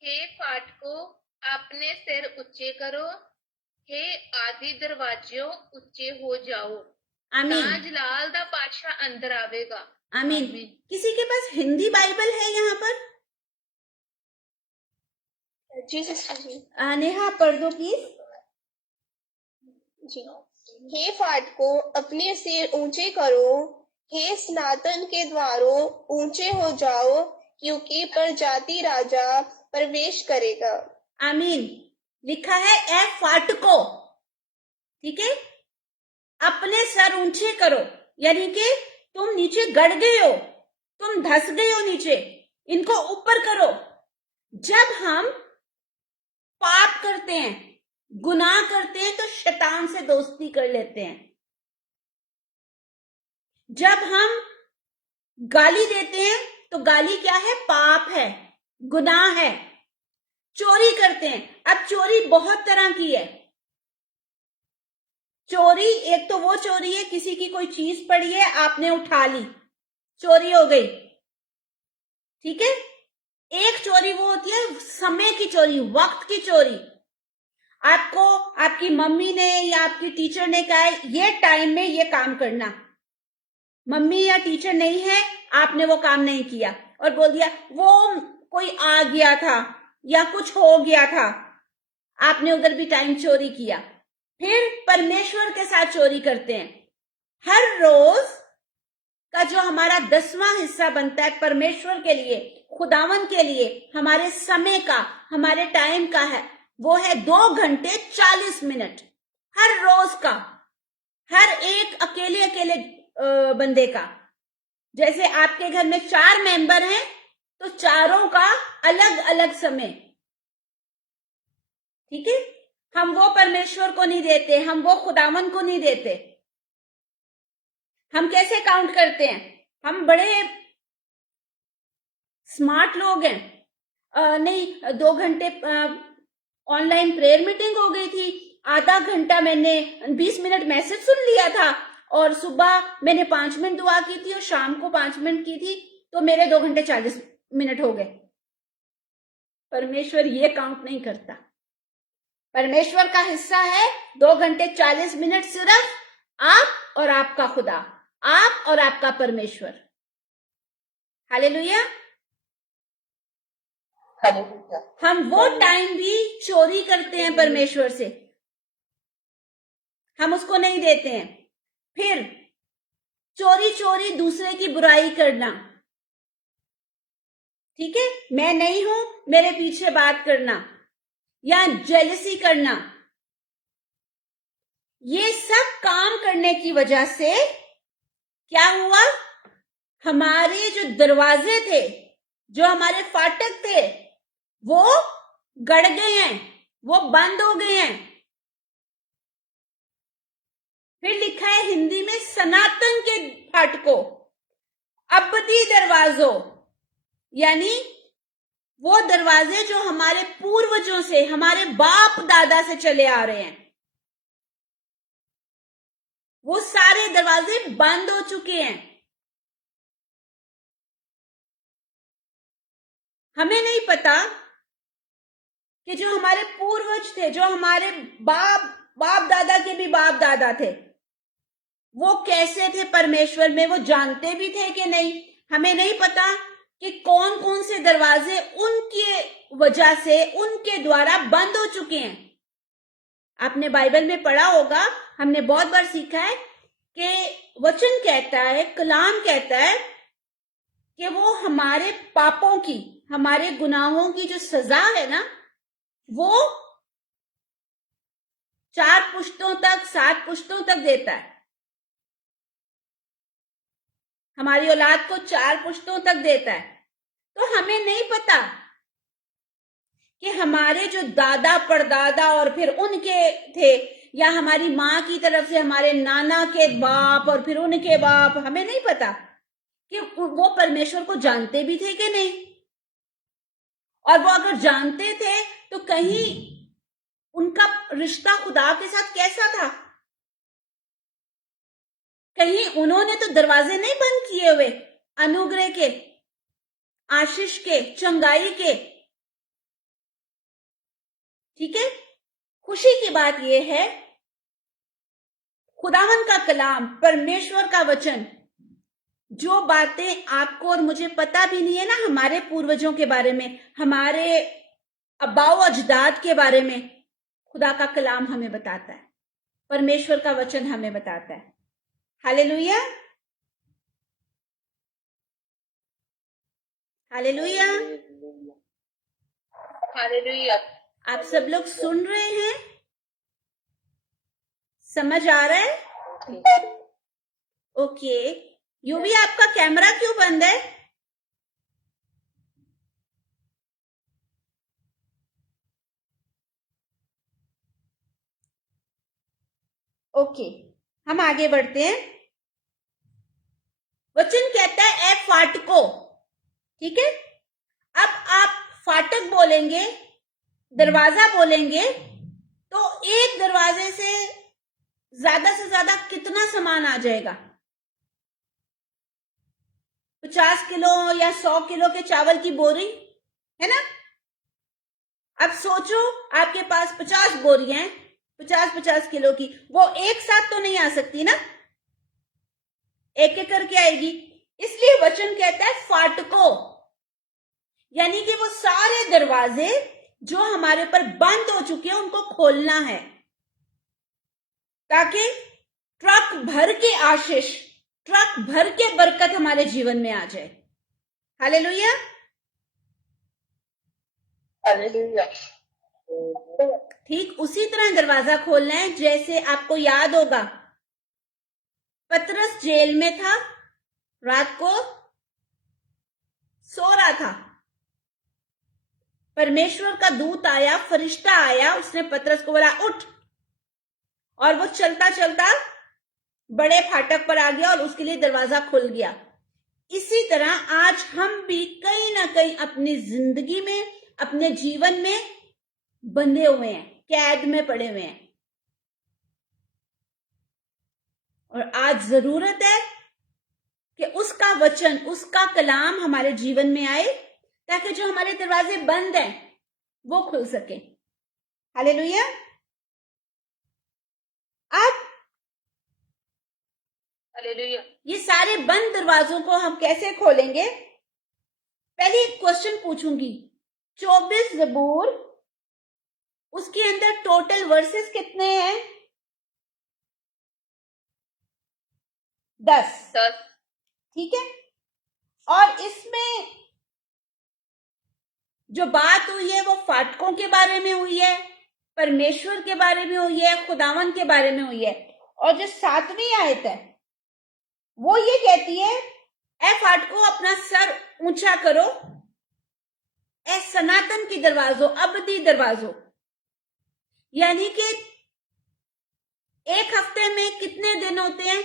हे फाटकों अपने सिर ऊंचे करो, हे आदि दरवाजों ऊंचे हो जाओ, आमीन। ता जलाल दा पातशाह अंदर आवेगा। आमीन। किसी के पास हिंदी बाइबल है यहाँ पर? जी सिस्टर जी। नेहा पढ़ दो प्लीज। जी। हे फाटकों अपने सिर ऊंचे करो, हे सनातन के द्वारों ऊंचे हो जाओ, क्योंकि प्रजाति राजा प्रवेश करेगा। आमीन। लिखा है ए फाटको, ठीक है। अपने सर ऊंचे करो, यानी कि तुम नीचे गड़ गए हो, तुम धस गए हो नीचे, इनको ऊपर करो। जब हम पाप करते हैं, गुनाह करते हैं, तो शैतान से दोस्ती कर लेते हैं। जब हम गाली देते हैं तो गाली क्या है? पाप है, गुनाह है। चोरी करते हैं, अब चोरी बहुत तरह की है। चोरी एक तो वो चोरी है, किसी की कोई चीज पड़ी है, आपने उठा ली, चोरी हो गई, ठीक है। एक चोरी वो होती है समय की चोरी, वक्त की चोरी। आपको आपकी मम्मी ने या आपकी टीचर ने कहा है ये टाइम में ये काम करना, मम्मी या टीचर नहीं है, आपने वो काम नहीं किया और बोल दिया वो कोई आ गया था या कुछ हो गया था, आपने उधर भी टाइम चोरी किया। फिर परमेश्वर के साथ चोरी करते हैं। हर रोज का जो हमारा 10वां हिस्सा बनता है परमेश्वर के लिए, खुदावन के लिए, हमारे समय का, हमारे टाइम का है, वो है 2 घंटे 40 मिनट हर रोज का, हर एक अकेले अकेले बंदे का। जैसे आपके घर में 4 मेंबर हैं तो चारों का अलग अलग समय, ठीक है। हम वो परमेश्वर को नहीं देते, हम वो खुदावन को नहीं देते। हम कैसे काउंट करते हैं? हम बड़े स्मार्ट लोग हैं। नहीं, 2 घंटे ऑनलाइन प्रेयर मीटिंग हो गई थी, आधा घंटा मैंने 20 मिनट मैसेज सुन लिया था और सुबह मैंने 5 मिनट दुआ की थी और शाम को 5 मिनट की थी, तो मेरे 2 घंटे 40 मिनट हो गए। परमेश्वर ये काउंट नहीं करता। परमेश्वर का हिस्सा है 2 घंटे 40 मिनट सिर्फ आप और आपका खुदा, आप और आपका परमेश्वर। हालेलुया। हालेलुया। हम वो टाइम भी चोरी करते हैं परमेश्वर से, हम उसको नहीं देते हैं। फिर चोरी चोरी दूसरे की बुराई करना, ठीक है, मैं नहीं हूं मेरे पीछे बात करना या जेलसी करना, ये सब काम करने की वजह से क्या हुआ? हमारे जो दरवाजे थे, जो हमारे फाटक थे, वो गड़ गए हैं, वो बंद हो गए हैं। फिर लिखा है हिंदी में सनातन के फाटकों, अबदी दरवाजों, यानी वो दरवाजे जो हमारे पूर्वजों से, हमारे बाप दादा से चले आ रहे हैं, वो सारे दरवाजे बंद हो चुके हैं। हमें नहीं पता कि जो हमारे पूर्वज थे, जो हमारे बाप दादा के भी बाप दादा थे, वो कैसे थे परमेश्वर में, वो जानते भी थे कि नहीं, हमें नहीं पता कि कौन कौन से दरवाजे उनके वजह से, उनके द्वारा बंद हो चुके हैं। आपने बाइबल में पढ़ा होगा, हमने बहुत बार सीखा है कि वचन कहता है, कलाम कहता है कि वो हमारे पापों की, हमारे गुनाहों की जो सजा है ना, वो 4 पुश्तों तक, 7 पुश्तों तक देता है। हमारी औलाद को 4 पुश्तों तक देता है। तो हमें नहीं पता कि हमारे जो दादा परदादा और फिर उनके थे, या हमारी माँ की तरफ से हमारे नाना के बाप और फिर उनके बाप, हमें नहीं पता कि वो परमेश्वर को जानते भी थे कि नहीं। और वो अगर जानते थे तो कहीं उनका रिश्ता खुदा के साथ कैसा था? कहीं उन्होंने तो दरवाजे नहीं बंद किए हुए अनुग्रह के, आशीष के, चंगाई के, ठीक है। खुशी की बात यह है, खुदावन का कलाम, परमेश्वर का वचन, जो बातें आपको और मुझे पता भी नहीं है ना, हमारे पूर्वजों के बारे में, हमारे अब्बाओ अजदाद के बारे में, खुदा का कलाम हमें बताता है, परमेश्वर का वचन हमें बताता है। Hallelujah, hallelujah. हालेलुया। आप सब लोग सुन रहे हैं? समझ आ रहा है? ओके। यूवी, आपका कैमरा क्यों बंद है? ओके, हम आगे बढ़ते हैं। वचन कहता है ए फाटको, ठीक है। अब आप फाटक बोलेंगे, दरवाजा बोलेंगे, तो एक दरवाजे से ज्यादा कितना सामान आ जाएगा? 50 किलो या 100 किलो के चावल की बोरी, है ना। अब सोचो आपके पास 50 बोरियां हैं, 50-50 किलो की, वो एक साथ तो नहीं आ सकती ना, एक एक करके आएगी। इसलिए वचन कहता है फाटको, यानी कि वो सारे दरवाजे जो हमारे पर बंद हो चुके हैं उनको खोलना है, ताकि ट्रक भर के आशीष, ट्रक भर के बरकत हमारे जीवन में आ जाए। हालेलुया। हालेलुया। ठीक उसी तरह दरवाजा खोलना है, जैसे आपको याद होगा पतरस जेल में था, रात को सो रहा था, परमेश्वर का दूत आया, फरिश्ता आया, उसने पतरस को बोला उठ, और वो चलता चलता बड़े फाटक पर आ गया और उसके लिए दरवाजा खुल गया। इसी तरह आज हम भी कहीं ना कहीं अपनी जिंदगी में, अपने जीवन में बंधे हुए हैं, कैद में पड़े हुए हैं, और आज जरूरत है कि उसका वचन, उसका कलाम हमारे जीवन में आए, ताकि जो हमारे दरवाजे बंद हैं वो खुल सके। हालेलुया। अब हालेलुया। ये सारे बंद दरवाजों को हम कैसे खोलेंगे? पहले एक क्वेश्चन पूछूंगी, 24 ज़बूर, उसके अंदर टोटल वर्सेस कितने हैं? 10, ठीक है। और इसमें जो बात हुई है वो फाटकों के बारे में हुई है, परमेश्वर के बारे में हुई है, खुदावन के बारे में हुई है। और जो 7वीं आयत है वो ये कहती है ए फाटको अपना सर ऊंचा करो, ए सनातन की दरवाजों, अबदी दरवाजों, यानी कि एक हफ्ते में कितने दिन होते हैं?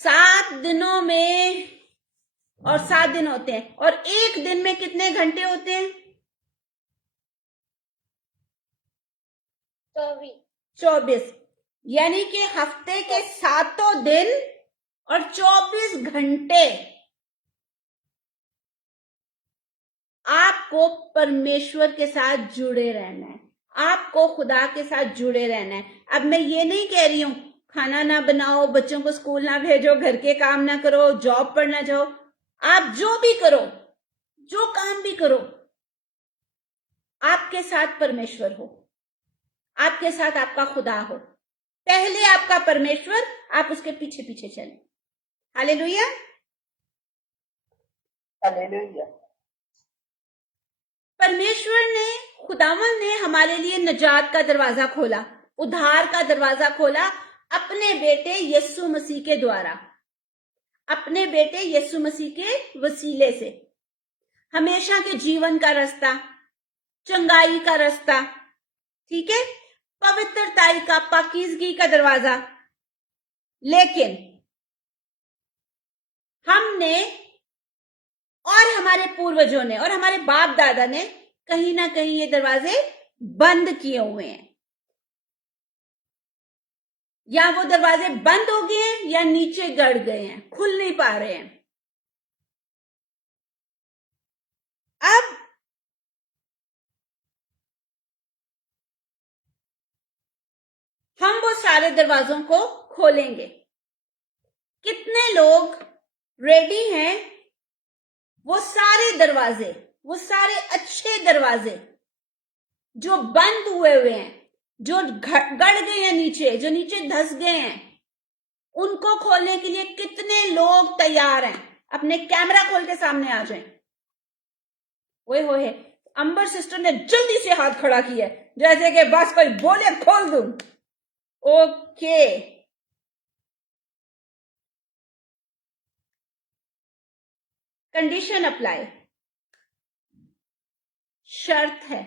7 दिनों में, और 7 दिन होते हैं, और एक दिन में कितने घंटे होते हैं? 24, यानी कि हफ्ते के 7 दिन और 24 घंटे आपको परमेश्वर के साथ जुड़े रहना है, आपको खुदा के साथ जुड़े रहना है। अब मैं ये नहीं कह रही हूं खाना ना बनाओ, बच्चों को स्कूल ना भेजो, घर के काम ना करो, जॉब पर ना जाओ, आप जो भी करो, जो काम भी करो, आपके साथ परमेश्वर हो, आपके साथ आपका खुदा हो। पहले आपका परमेश्वर, आप उसके पीछे पीछे चलें। हालेलुया। हालेलुया। परमेश्वर ने, खुदावन ने हमारे लिए निजात का दरवाजा खोला, उद्धार का दरवाजा खोला अपने बेटे यीशु मसीह के द्वारा, अपने बेटे यीशु मसीह के वसीले से। हमेशा के जीवन का रास्ता, चंगाई का रास्ता, ठीक है, पवित्रताई का, पाकीज़गी का दरवाजा। लेकिन हमने और हमारे पूर्वजों ने और हमारे बाप दादा ने कहीं ना कहीं ये दरवाजे बंद किए हुए हैं, या वो दरवाजे बंद हो गए हैं या नीचे गड़ गए हैं, खुल नहीं पा रहे हैं। अब हम वो सारे दरवाजों को खोलेंगे। कितने लोग रेडी हैं वो सारे दरवाजे, वो सारे अच्छे दरवाजे जो बंद हुए हैं, जो गड़ गए हैं नीचे, जो नीचे धंस गए हैं, उनको खोलने के लिए कितने लोग तैयार हैं? अपने कैमरा खोल के सामने आ जाएं। ओए होए, अंबर सिस्टर ने जल्दी से हाथ खड़ा किया जैसे कि बस कोई बोले खोल दूं। ओके, कंडीशन अप्लाई, शर्त है,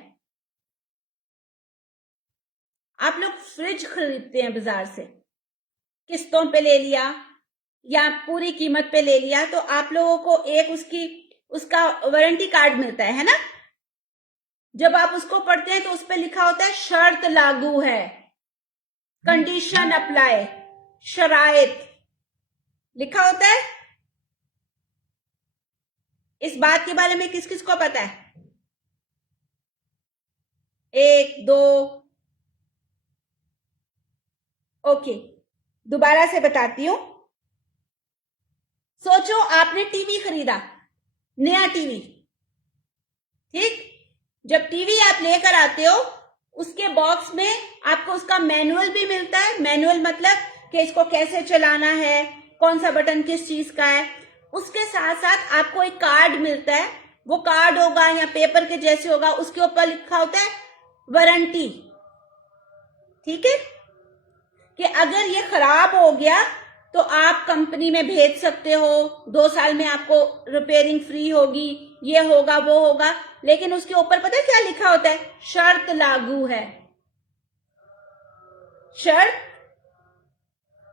आप लोग फ्रिज खरीदते हैं बाजार से, किस्तों पे ले लिया या पूरी कीमत पे ले लिया, तो आप लोगों को एक उसका वारंटी कार्ड मिलता है ना। जब आप उसको पढ़ते हैं तो उस पर लिखा होता है शर्त लागू है, कंडीशन अप्लाई, शराइत लिखा होता है। इस बात के बारे में किस किस को पता है? 1 2। ओके, दोबारा से बताती हूं। सोचो आपने टीवी खरीदा, नया टीवी, ठीक। जब टीवी आप लेकर आते हो, उसके बॉक्स में आपको उसका मैनुअल भी मिलता है। मैनुअल मतलब कि इसको कैसे चलाना है, कौन सा बटन किस चीज का है। उसके साथ साथ आपको एक कार्ड मिलता है, वो कार्ड होगा या पेपर के जैसे होगा, उसके ऊपर लिखा होता है वारंटी, ठीक है, कि अगर ये खराब हो गया तो आप कंपनी में भेज सकते हो, 2 साल में आपको रिपेयरिंग फ्री होगी, ये होगा वो होगा। लेकिन उसके ऊपर पता है क्या लिखा होता है? शर्त लागू है। शर्त,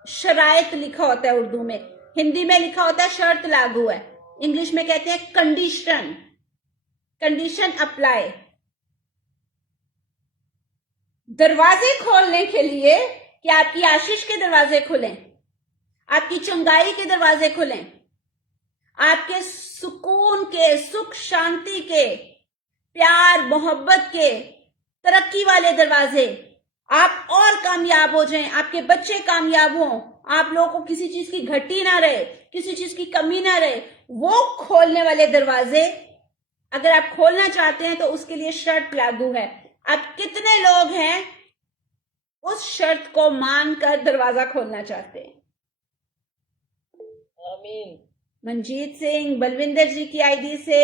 शराइत लिखा होता है उर्दू में, हिंदी में लिखा होता है शर्त लागू है, इंग्लिश में कहते हैं कंडीशन, कंडीशन अप्लाई। दरवाजे खोलने के लिए कि आपकी आशीष के दरवाजे खुलें, आपकी चंगाई के दरवाजे खुलें, आपके सुकून के, सुख शांति के, प्यार मोहब्बत के, तरक्की वाले दरवाजे, आप और कामयाब हो जाएं, आपके बच्चे कामयाब हों, आप लोगों को किसी चीज की घटी ना रहे, किसी चीज की कमी ना रहे, वो खोलने वाले दरवाजे अगर आप खोलना चाहते हैं तो उसके लिए शर्त लागू है। आप कितने लोग हैं उस शर्त को मानकर दरवाजा खोलना चाहते हैं? आमीन। मंजीत सिंह, बलविंदर जी की आईडी से,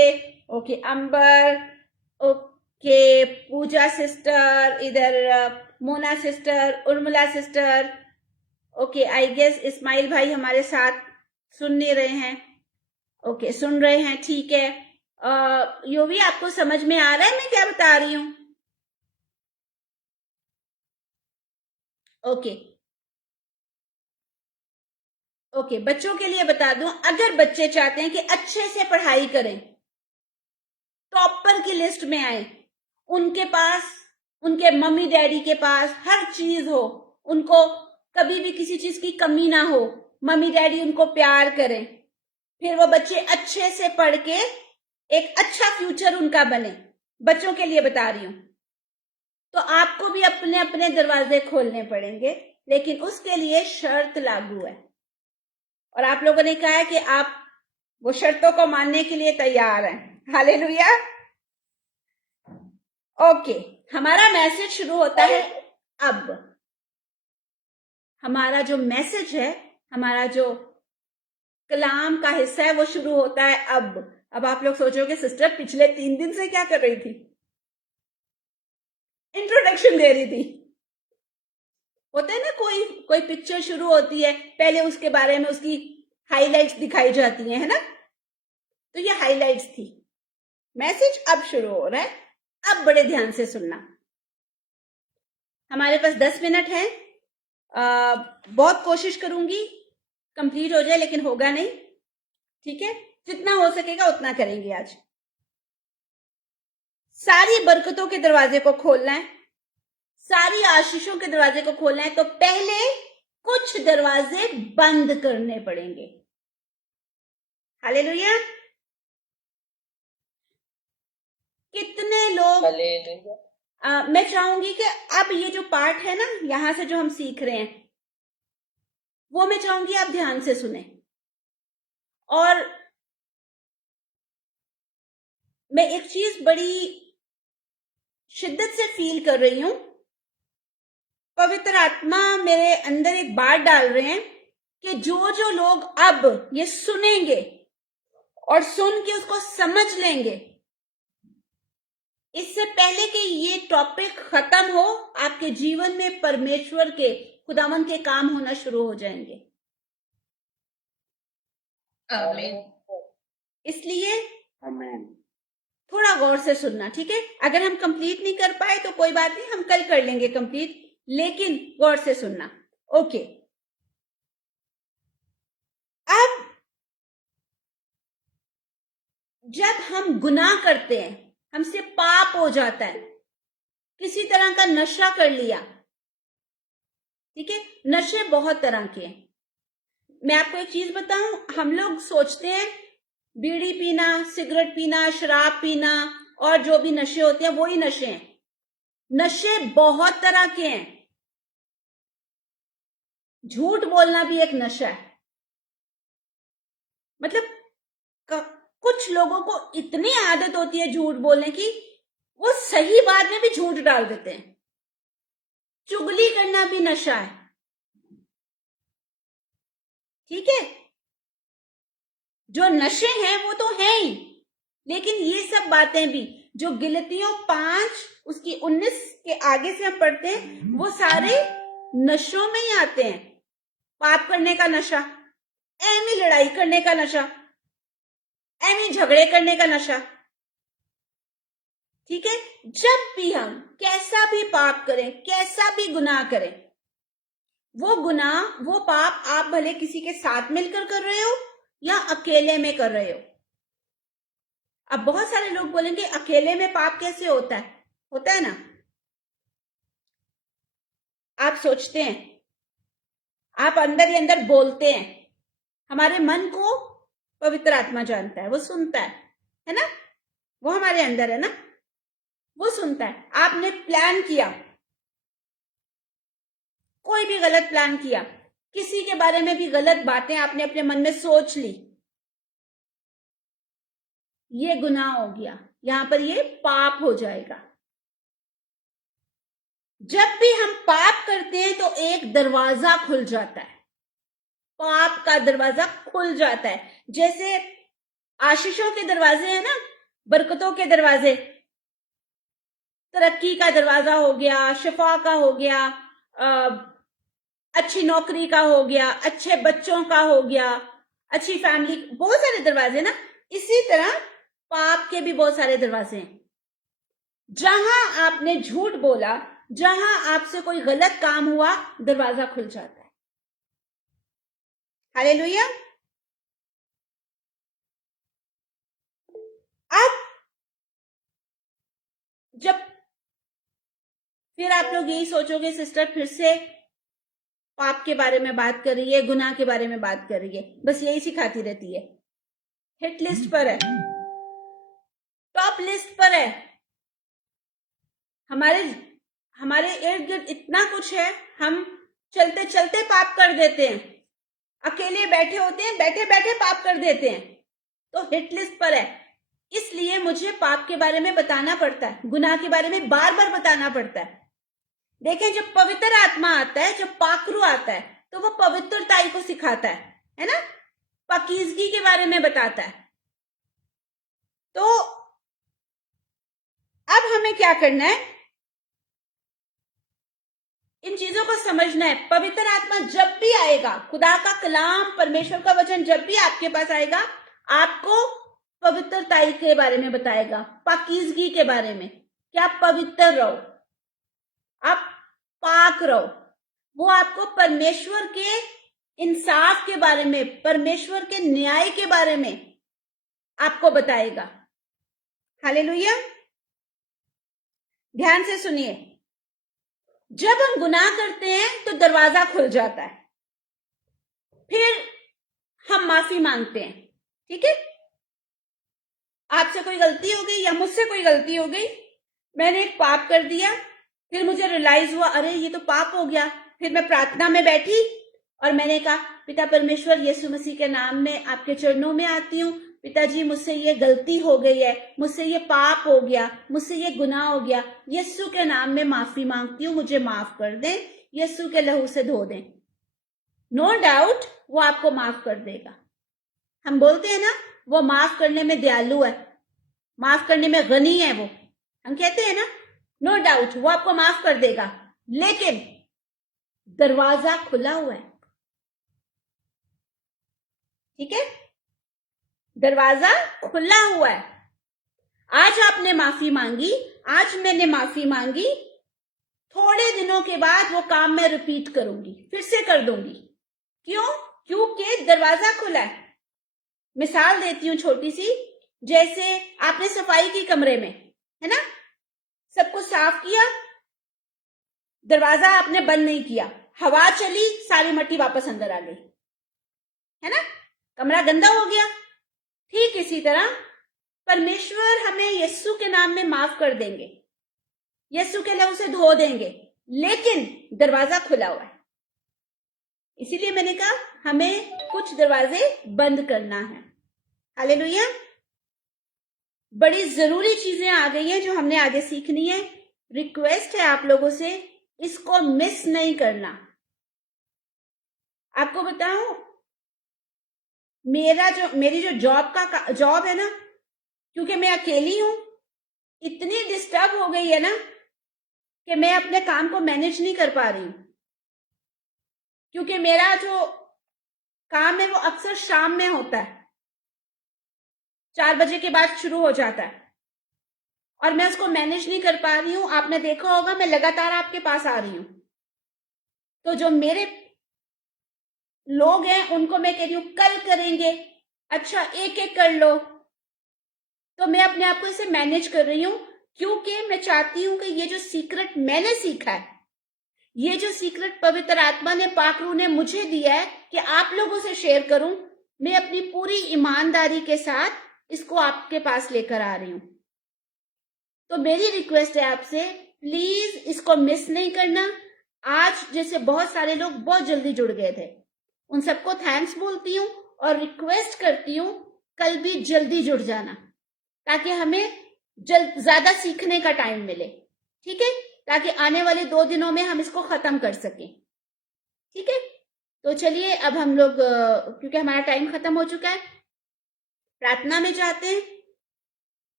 okay, Amber, okay, Pooja sister, इधर Mona sister, Urmila sister, okay, I guess Ismail भाई हमारे साथ सुन नहीं रहे हैं, ओके, सुन रहे हैं, ठीक है। योवी आपको समझ में आ रहा है मैं क्या बता रही हूं? ओके ओके, बच्चों के लिए बता दूं, अगर बच्चे चाहते हैं कि अच्छे से पढ़ाई करें, टॉपर की लिस्ट में आए, उनके पास, उनके मम्मी डैडी के पास हर चीज हो, उनको कभी भी किसी चीज की कमी ना हो, मम्मी डैडी उनको प्यार करें, फिर वो बच्चे अच्छे से पढ़ के एक अच्छा फ्यूचर उनका बने, बच्चों के लिए बता रही हूं, तो आपको भी अपने अपने दरवाजे खोलने पड़ेंगे, लेकिन उसके लिए शर्त लागू है। और आप लोगों ने कहा है कि आप वो शर्तों को मानने के लिए तैयार हैं। हालेलुया। ओके, हमारा मैसेज शुरू होता है अब। हमारा जो मैसेज है, हमारा जो कलाम का हिस्सा है, वो शुरू होता है अब आप लोग सोचोगे सिस्टर पिछले 3 दिन से क्या कर रही थी? इंट्रोडक्शन दे रही थी। होता है ना, कोई पिक्चर शुरू होती है, पहले उसके बारे में उसकी हाइलाइट्स दिखाई जाती हैं, है ना? तो ये हाइलाइट्स थी। मैसेज अब शुरू हो रहा है, अब बड़े ध्यान से सुनना। हमारे पास 10 मिनट है, बहुत कोशिश करूंगी कंप्लीट हो जाए, लेकिन होगा नहीं, ठीक है? जितना हो सकेगा उतना करेंगे आज। सारी बरकतों के दरवाजे को खोलना है, सारी आशीषों के दरवाजे को खोलना है, तो पहले कुछ दरवाजे बंद करने पड़ेंगे। हालेलुया। कितने लोग, मैं चाहूंगी कि अब ये जो पाठ है ना, यहां से जो हम सीख रहे हैं, वो मैं चाहूंगी आप ध्यान से सुने। और मैं एक चीज बड़ी शिद्दत से फील कर रही हूं, पवित्र आत्मा मेरे अंदर एक बात डाल रहे हैं कि जो लोग अब ये सुनेंगे और सुन के उसको समझ लेंगे, इससे पहले कि ये टॉपिक खत्म हो, आपके जीवन में परमेश्वर के, खुदावन के काम होना शुरू हो जाएंगे। आमीन। इसलिए आमीन। थोड़ा गौर से सुनना, ठीक है? अगर हम कंप्लीट नहीं कर पाए तो कोई बात नहीं, हम कल कर लेंगे कंप्लीट, लेकिन गौर से सुनना। ओके, अब जब हम गुनाह करते हैं, हमसे पाप हो जाता है, किसी तरह का नशा कर लिया, ठीक है, नशे बहुत तरह के हैं। मैं आपको एक चीज बताऊं, हम लोग सोचते हैं बीड़ी पीना, सिगरेट पीना, शराब पीना और जो भी नशे होते हैं वही नशे हैं। नशे बहुत तरह के हैं। झूठ बोलना भी एक नशा है। मतलब कुछ लोगों को इतनी आदत होती है झूठ बोलने की, वो सही बात में भी झूठ डाल देते हैं। चुगली करना भी नशा है, ठीक है। जो नशे हैं वो तो हैं ही, लेकिन ये सब बातें भी जो गिलतियों 5 उसकी 19 के आगे से हम पढ़ते हैं, वो सारे नशों में ही आते हैं। पाप करने का नशा, ऐमी लड़ाई करने का नशा, ऐमी झगड़े करने का नशा, ठीक है। जब भी हम कैसा भी पाप करें, कैसा भी गुनाह करें, वो गुनाह, वो पाप आप भले किसी के साथ मिलकर कर रहे हो या अकेले में कर रहे हो। अब बहुत सारे लोग बोलेंगे अकेले में पाप कैसे होता है? होता है ना। आप सोचते हैं, आप अंदर ही अंदर बोलते हैं, हमारे मन को पवित्र आत्मा जानता है, वो सुनता है ना, वो हमारे अंदर है ना, वो सुनता है। आपने प्लान किया, कोई भी गलत प्लान किया, किसी के बारे में भी गलत बातें आपने अपने मन में सोच ली, ये गुनाह हो गया, यहां पर ये पाप हो जाएगा। जब भी हम पाप करते हैं तो एक दरवाजा खुल जाता है, पाप का दरवाजा खुल जाता है। जैसे आशीषों के दरवाजे हैं ना, बरकतों के दरवाजे, तरक्की का दरवाजा हो गया, शिफा का हो गया, अच्छी नौकरी का हो गया, अच्छे बच्चों का हो गया, अच्छी फैमिली, बहुत सारे दरवाजे ना। इसी तरह पाप के भी बहुत सारे दरवाजे हैं। जहां आपने झूठ बोला, जहां आपसे कोई गलत काम हुआ, दरवाजा खुल जाता है। हालेलुया। अब जब फिर आप लोग यही सोचोगे, सिस्टर फिर से पाप के बारे में बात कर रही है, गुनाह के बारे में बात कर रही है, बस यही सिखाती रहती है। हिट लिस्ट पर है, टॉप लिस्ट पर है। हमारे इर्द गिर्द इतना कुछ है, हम चलते चलते पाप कर देते हैं, अकेले बैठे होते हैं, बैठे बैठे पाप कर देते हैं, तो हिट लिस्ट पर है। इसलिए मुझे पाप के बारे में बताना पड़ता है, गुनाह के बारे में बार बार बताना पड़ता है। देखें, जब पवित्र आत्मा आता है, जब पाकरू आता है, तो वो पवित्रताई को सिखाता है ना, पाकीज़गी के बारे में बताता है। तो अब हमें क्या करना है? इन चीजों को समझना है। पवित्र आत्मा जब भी आएगा, खुदा का कलाम, परमेश्वर का वचन जब भी आपके पास आएगा, आपको पवित्रताई के बारे में बताएगा, पाकीज़गी के बारे में, कि आप पवित्र रहो, आप पाक रहो। वो आपको परमेश्वर के इंसाफ के बारे में, परमेश्वर के न्याय के बारे में आपको बताएगा। हालेलुया। ध्यान से सुनिए, जब हम गुनाह करते हैं तो दरवाजा खुल जाता है, फिर हम माफी मांगते हैं, ठीक है। आपसे कोई गलती हो गई या मुझसे कोई गलती हो गई, मैंने एक पाप कर दिया, फिर मुझे रियलाइज हुआ, अरे ये तो पाप हो गया। फिर मैं प्रार्थना में बैठी और मैंने कहा, पिता परमेश्वर, यीशु मसीह के नाम में आपके चरणों में आती हूँ, पिताजी मुझसे ये गलती हो गई है, मुझसे ये पाप हो गया, मुझसे ये गुनाह हो गया, यीशु के नाम में माफी मांगती हूँ, मुझे माफ कर दें, यीशु के लहू से धो दें। नो डाउट वो आपको माफ कर देगा। हम बोलते हैं ना, वो माफ करने में दयालु है, माफ करने में गनी है, वो हम कहते हैं ना, नो डाउट वो आपको माफ कर देगा, लेकिन दरवाजा खुला हुआ है, ठीक है। दरवाजा खुला हुआ है। आज आपने माफी मांगी, आज मैंने माफी मांगी, थोड़े दिनों के बाद वो काम मैं रिपीट करूंगी, फिर से कर दूंगी। क्यों? क्योंकि दरवाजा खुला है। मिसाल देती हूँ छोटी सी, जैसे आपने सफाई की कमरे में, है ना, सब कुछ साफ किया, दरवाजा आपने बंद नहीं किया, हवा चली, सारी मिट्टी वापस अंदर आ गई, है ना, कमरा गंदा हो गया। ठीक इसी तरह परमेश्वर हमें यीशु के नाम में माफ कर देंगे, यीशु के लहू से धो देंगे, लेकिन दरवाजा खुला हुआ है। इसीलिए मैंने कहा हमें कुछ दरवाजे बंद करना है। हालेलुया। बड़ी जरूरी चीजें आ गई हैं जो हमने आगे सीखनी है। रिक्वेस्ट है आप लोगों से, इसको मिस नहीं करना। आपको बताऊं, मेरी जो जॉब है ना, क्योंकि मैं अकेली हूं, इतनी डिस्टर्ब हो गई है ना कि मैं अपने काम को मैनेज नहीं कर पा रही हूं। क्योंकि मेरा जो काम है वो अक्सर शाम में होता है, 4 बजे के बाद शुरू हो जाता है, और मैं उसको मैनेज नहीं कर पा रही हूं। आपने देखा होगा मैं लगातार आपके पास आ रही हूं, तो जो मेरे लोग हैं उनको मैं कह रही हूं कल करेंगे, अच्छा एक एक कर लो। तो मैं अपने आप को इसे मैनेज कर रही हूं, क्योंकि मैं चाहती हूं कि ये जो सीक्रेट मैंने सीखा है, ये जो सीक्रेट पवित्र आत्मा ने, पाक रूह ने मुझे दिया है कि आप लोगों से शेयर करूं, मैं अपनी पूरी ईमानदारी के साथ इसको आपके पास लेकर आ रही हूं। तो मेरी रिक्वेस्ट है आपसे, प्लीज इसको मिस नहीं करना। आज जैसे बहुत सारे लोग बहुत जल्दी जुड़ गए थे, उन सबको थैंक्स बोलती हूँ और रिक्वेस्ट करती हूँ कल भी जल्दी जुड़ जाना, ताकि हमें ज्यादा सीखने का टाइम मिले, ठीक है, ताकि आने वाले 2 दिनों में हम इसको खत्म कर सकें, ठीक है। तो चलिए अब हम लोग, क्योंकि हमारा टाइम खत्म हो चुका है, प्रार्थना में जाते हैं।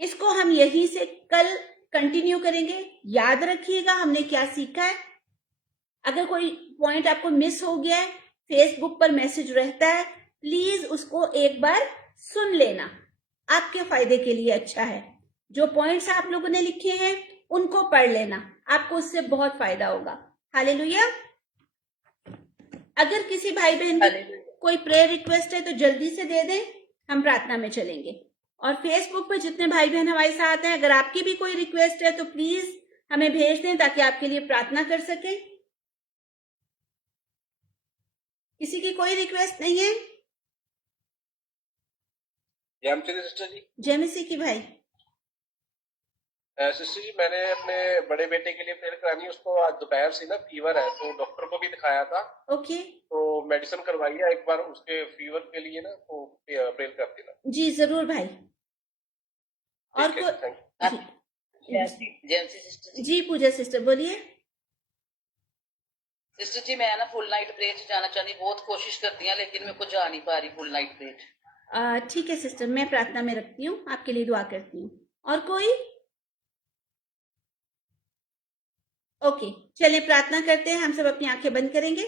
इसको हम यहीं से कल कंटिन्यू करेंगे। याद रखिएगा हमने क्या सीखा है। अगर कोई पॉइंट आपको मिस हो गया है, फेसबुक पर मैसेज रहता है, प्लीज उसको एक बार सुन लेना, आपके फायदे के लिए अच्छा है। जो पॉइंट्स आप लोगों ने लिखे हैं उनको पढ़ लेना, आपको उससे बहुत फायदा होगा। हालेलुया। अगर किसी भाई बहन की कोई प्रेयर रिक्वेस्ट है तो जल्दी से दे दें, हम प्रार्थना में चलेंगे। और फेसबुक पर जितने भाई बहन हमारे साथ हैं, अगर आपकी भी कोई रिक्वेस्ट है तो प्लीज हमें भेज दें, ताकि आपके लिए प्रार्थना कर सकें। किसी की कोई रिक्वेस्ट नहीं है? सिस्टर जी, जय मसीह की भाई। सिस्टर जी, मैंने अपने बड़े बेटे के लिए प्रेयर करानी है। उसको आज दोपहर से ना फीवर है, तो डॉक्टर को भी दिखाया था। ओके, तो मेडिसिन करवाई है एक बार उसके फीवर के लिए ना, तो प्रेयर कर देना। जी जरूर भाई। और जी पूजा सिस्टर बोलिए। सिस्टर जी, मैं ना फुल नाइट प्रेयर च जाना चाहती, बहुत कोशिश करती हूँ लेकिन मेरे को जा नहीं पा रही फुल नाइट प्रेयर। ठीक है सिस्टर, मैं प्रार्थना में रखती हूँ, आपके लिए दुआ करती हूँ। और कोई? ओके, चलिए प्रार्थना करते हैं। हम सब अपनी आंखें बंद करेंगे।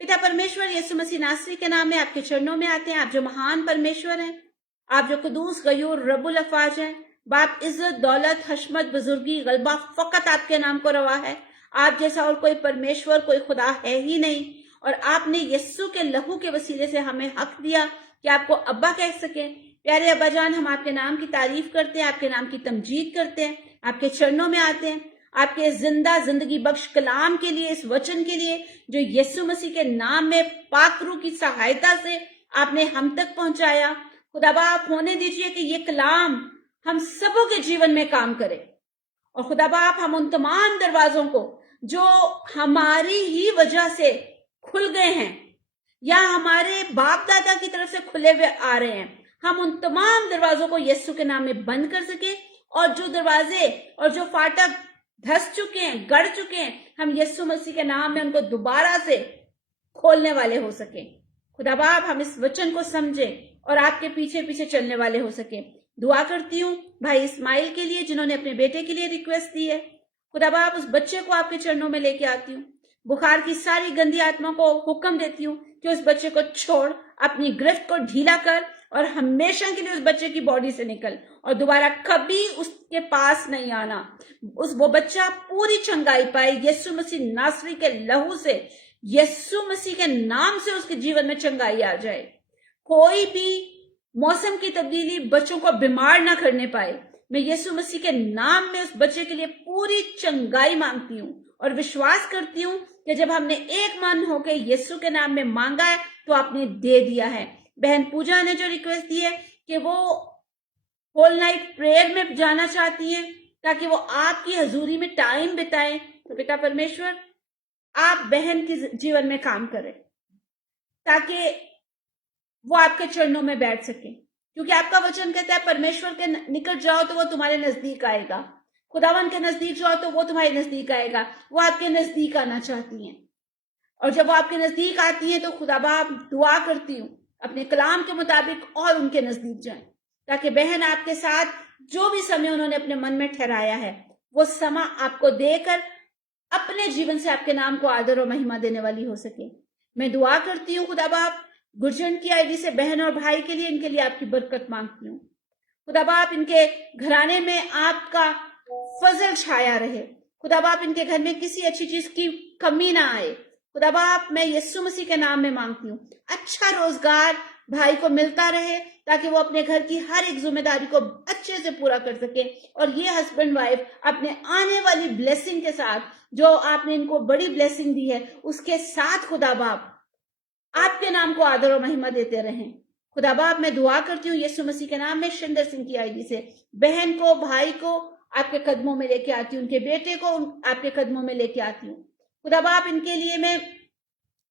पिता परमेश्वर यीशु मसीह नासरी के नाम में आपके चरणों में आते हैं। आप जो महान परमेश्वर हैं, आप जो कुदूस गयूर रब्बुल अफाज हैं, बाप इज्जत दौलत हशमत बुजुर्गी गलबा फकत आपके नाम को रवा है। आप जैसा और कोई परमेश्वर, कोई खुदा है ही नहीं। और आपने यीशु के लहू के वसीले से हमें हक दिया कि आपको अब्बा कह सके। प्यारे अब्बा जान, हम आपके नाम की तारीफ करते हैं, आपके नाम की तमजीद करते हैं, आपके चरणों में आते हैं, आपके जिंदा जिंदगी बख्श कलाम के लिए, इस वचन के लिए जो यीशु मसीह के नाम में पाक रूह की सहायता से आपने हम तक पहुंचाया। खुदाबा, आप होने दीजिए कि ये कलाम हम सबों के जीवन में काम करे। और खुदाबा, आप हम उन तमाम दरवाजों को जो हमारी ही वजह से खुल गए हैं या हमारे बाप दादा की तरफ से खुले हुए आ रहे हैं, हम उन तमाम दरवाजों को यीशु के नाम में बंद कर सके। और जो दरवाजे और जो फाटक धस चुके हैं, गड़ चुके हैं, हम यीशु मसीह के नाम में उनको दोबारा से खोलने वाले हो सके। खुदा बाप, हम इस वचन को समझे और आपके पीछे पीछे चलने वाले हो सके। दुआ करती हूँ भाई इस्माइल के लिए, जिन्होंने अपने बेटे के लिए रिक्वेस्ट दी है। खुदा बाप, उस बच्चे को आपके चरणों में लेके आती हूँ। बुखार की सारी गंदी आत्मा को हुक्म देती हूँ कि उस बच्चे को छोड़, अपनी गिरफ्त को ढीला कर और हमेशा के लिए उस बच्चे की बॉडी से निकल और दोबारा कभी उसके पास नहीं आना। वो बच्चा पूरी चंगाई पाए यीशु मसीह नासरी के लहू से, यीशु मसीह के नाम से उसके जीवन में चंगाई आ जाए। कोई भी मौसम की तब्दीली बच्चों को बीमार ना करने पाए। मैं यीशु मसीह के नाम में उस बच्चे के लिए पूरी चंगाई मांगती हूँ और विश्वास करती हूँ कि जब हमने एक मन होकर यीशु के नाम में मांगा है तो आपने दे दिया है। बहन पूजा ने जो रिक्वेस्ट दी है कि वो होल नाइट प्रेयर में जाना चाहती हैं ताकि वो आपकी हजूरी में टाइम बिताएं, तो पिता परमेश्वर आप बहन के जीवन में काम करें ताकि वो आपके चरणों में बैठ सके, क्योंकि आपका वचन कहता है परमेश्वर के निकट जाओ तो वो तुम्हारे नजदीक आएगा, खुदावन के नजदीक जाओ तो वो तुम्हारे नजदीक आएगा। वो आपके नजदीक आना चाहती हैं और जब वो आपके नजदीक आती हैं तो खुदा बाप दुआ करती हूँ अपने कलाम के मुताबिक और उनके नजदीक जाएं ताकि बहन आपके साथ जो भी समय उन्होंने अपने मन में ठहराया है वो समा आपको देकर अपने जीवन से आपके नाम को आदर और महिमा देने वाली हो सके। मैं दुआ करती हूँ खुदा बाप गुरजन की आईडी से बहन और भाई के लिए, इनके लिए आपकी बरकत मांगती हूँ खुदा बाप। इनके घराने में आपका फजल छाया रहे खुदा बाप, इनके घर में किसी अच्छी चीज की कमी ना आए खुदा बाप। मैं यीशु मसीह के नाम में मांगती हूँ अच्छा रोजगार भाई को मिलता रहे ताकि वो अपने घर की हर एक जिम्मेदारी को अच्छे से पूरा कर सके और ये हस्बैंड वाइफ अपने आने वाली ब्लेसिंग के साथ, जो आपने इनको बड़ी ब्लेसिंग दी है उसके साथ खुदा बाप आपके नाम को आदर और महिमा देते रहें खुदा बाप। मैं दुआ करती हूँ यीशु मसीह के नाम में शिंदर सिंह की आईडी से बहन को, भाई को आपके कदमों में लेके आती हूँ, उनके बेटे को आपके कदमों में लेके आती हूँ खुदा बाप। इनके लिए मैं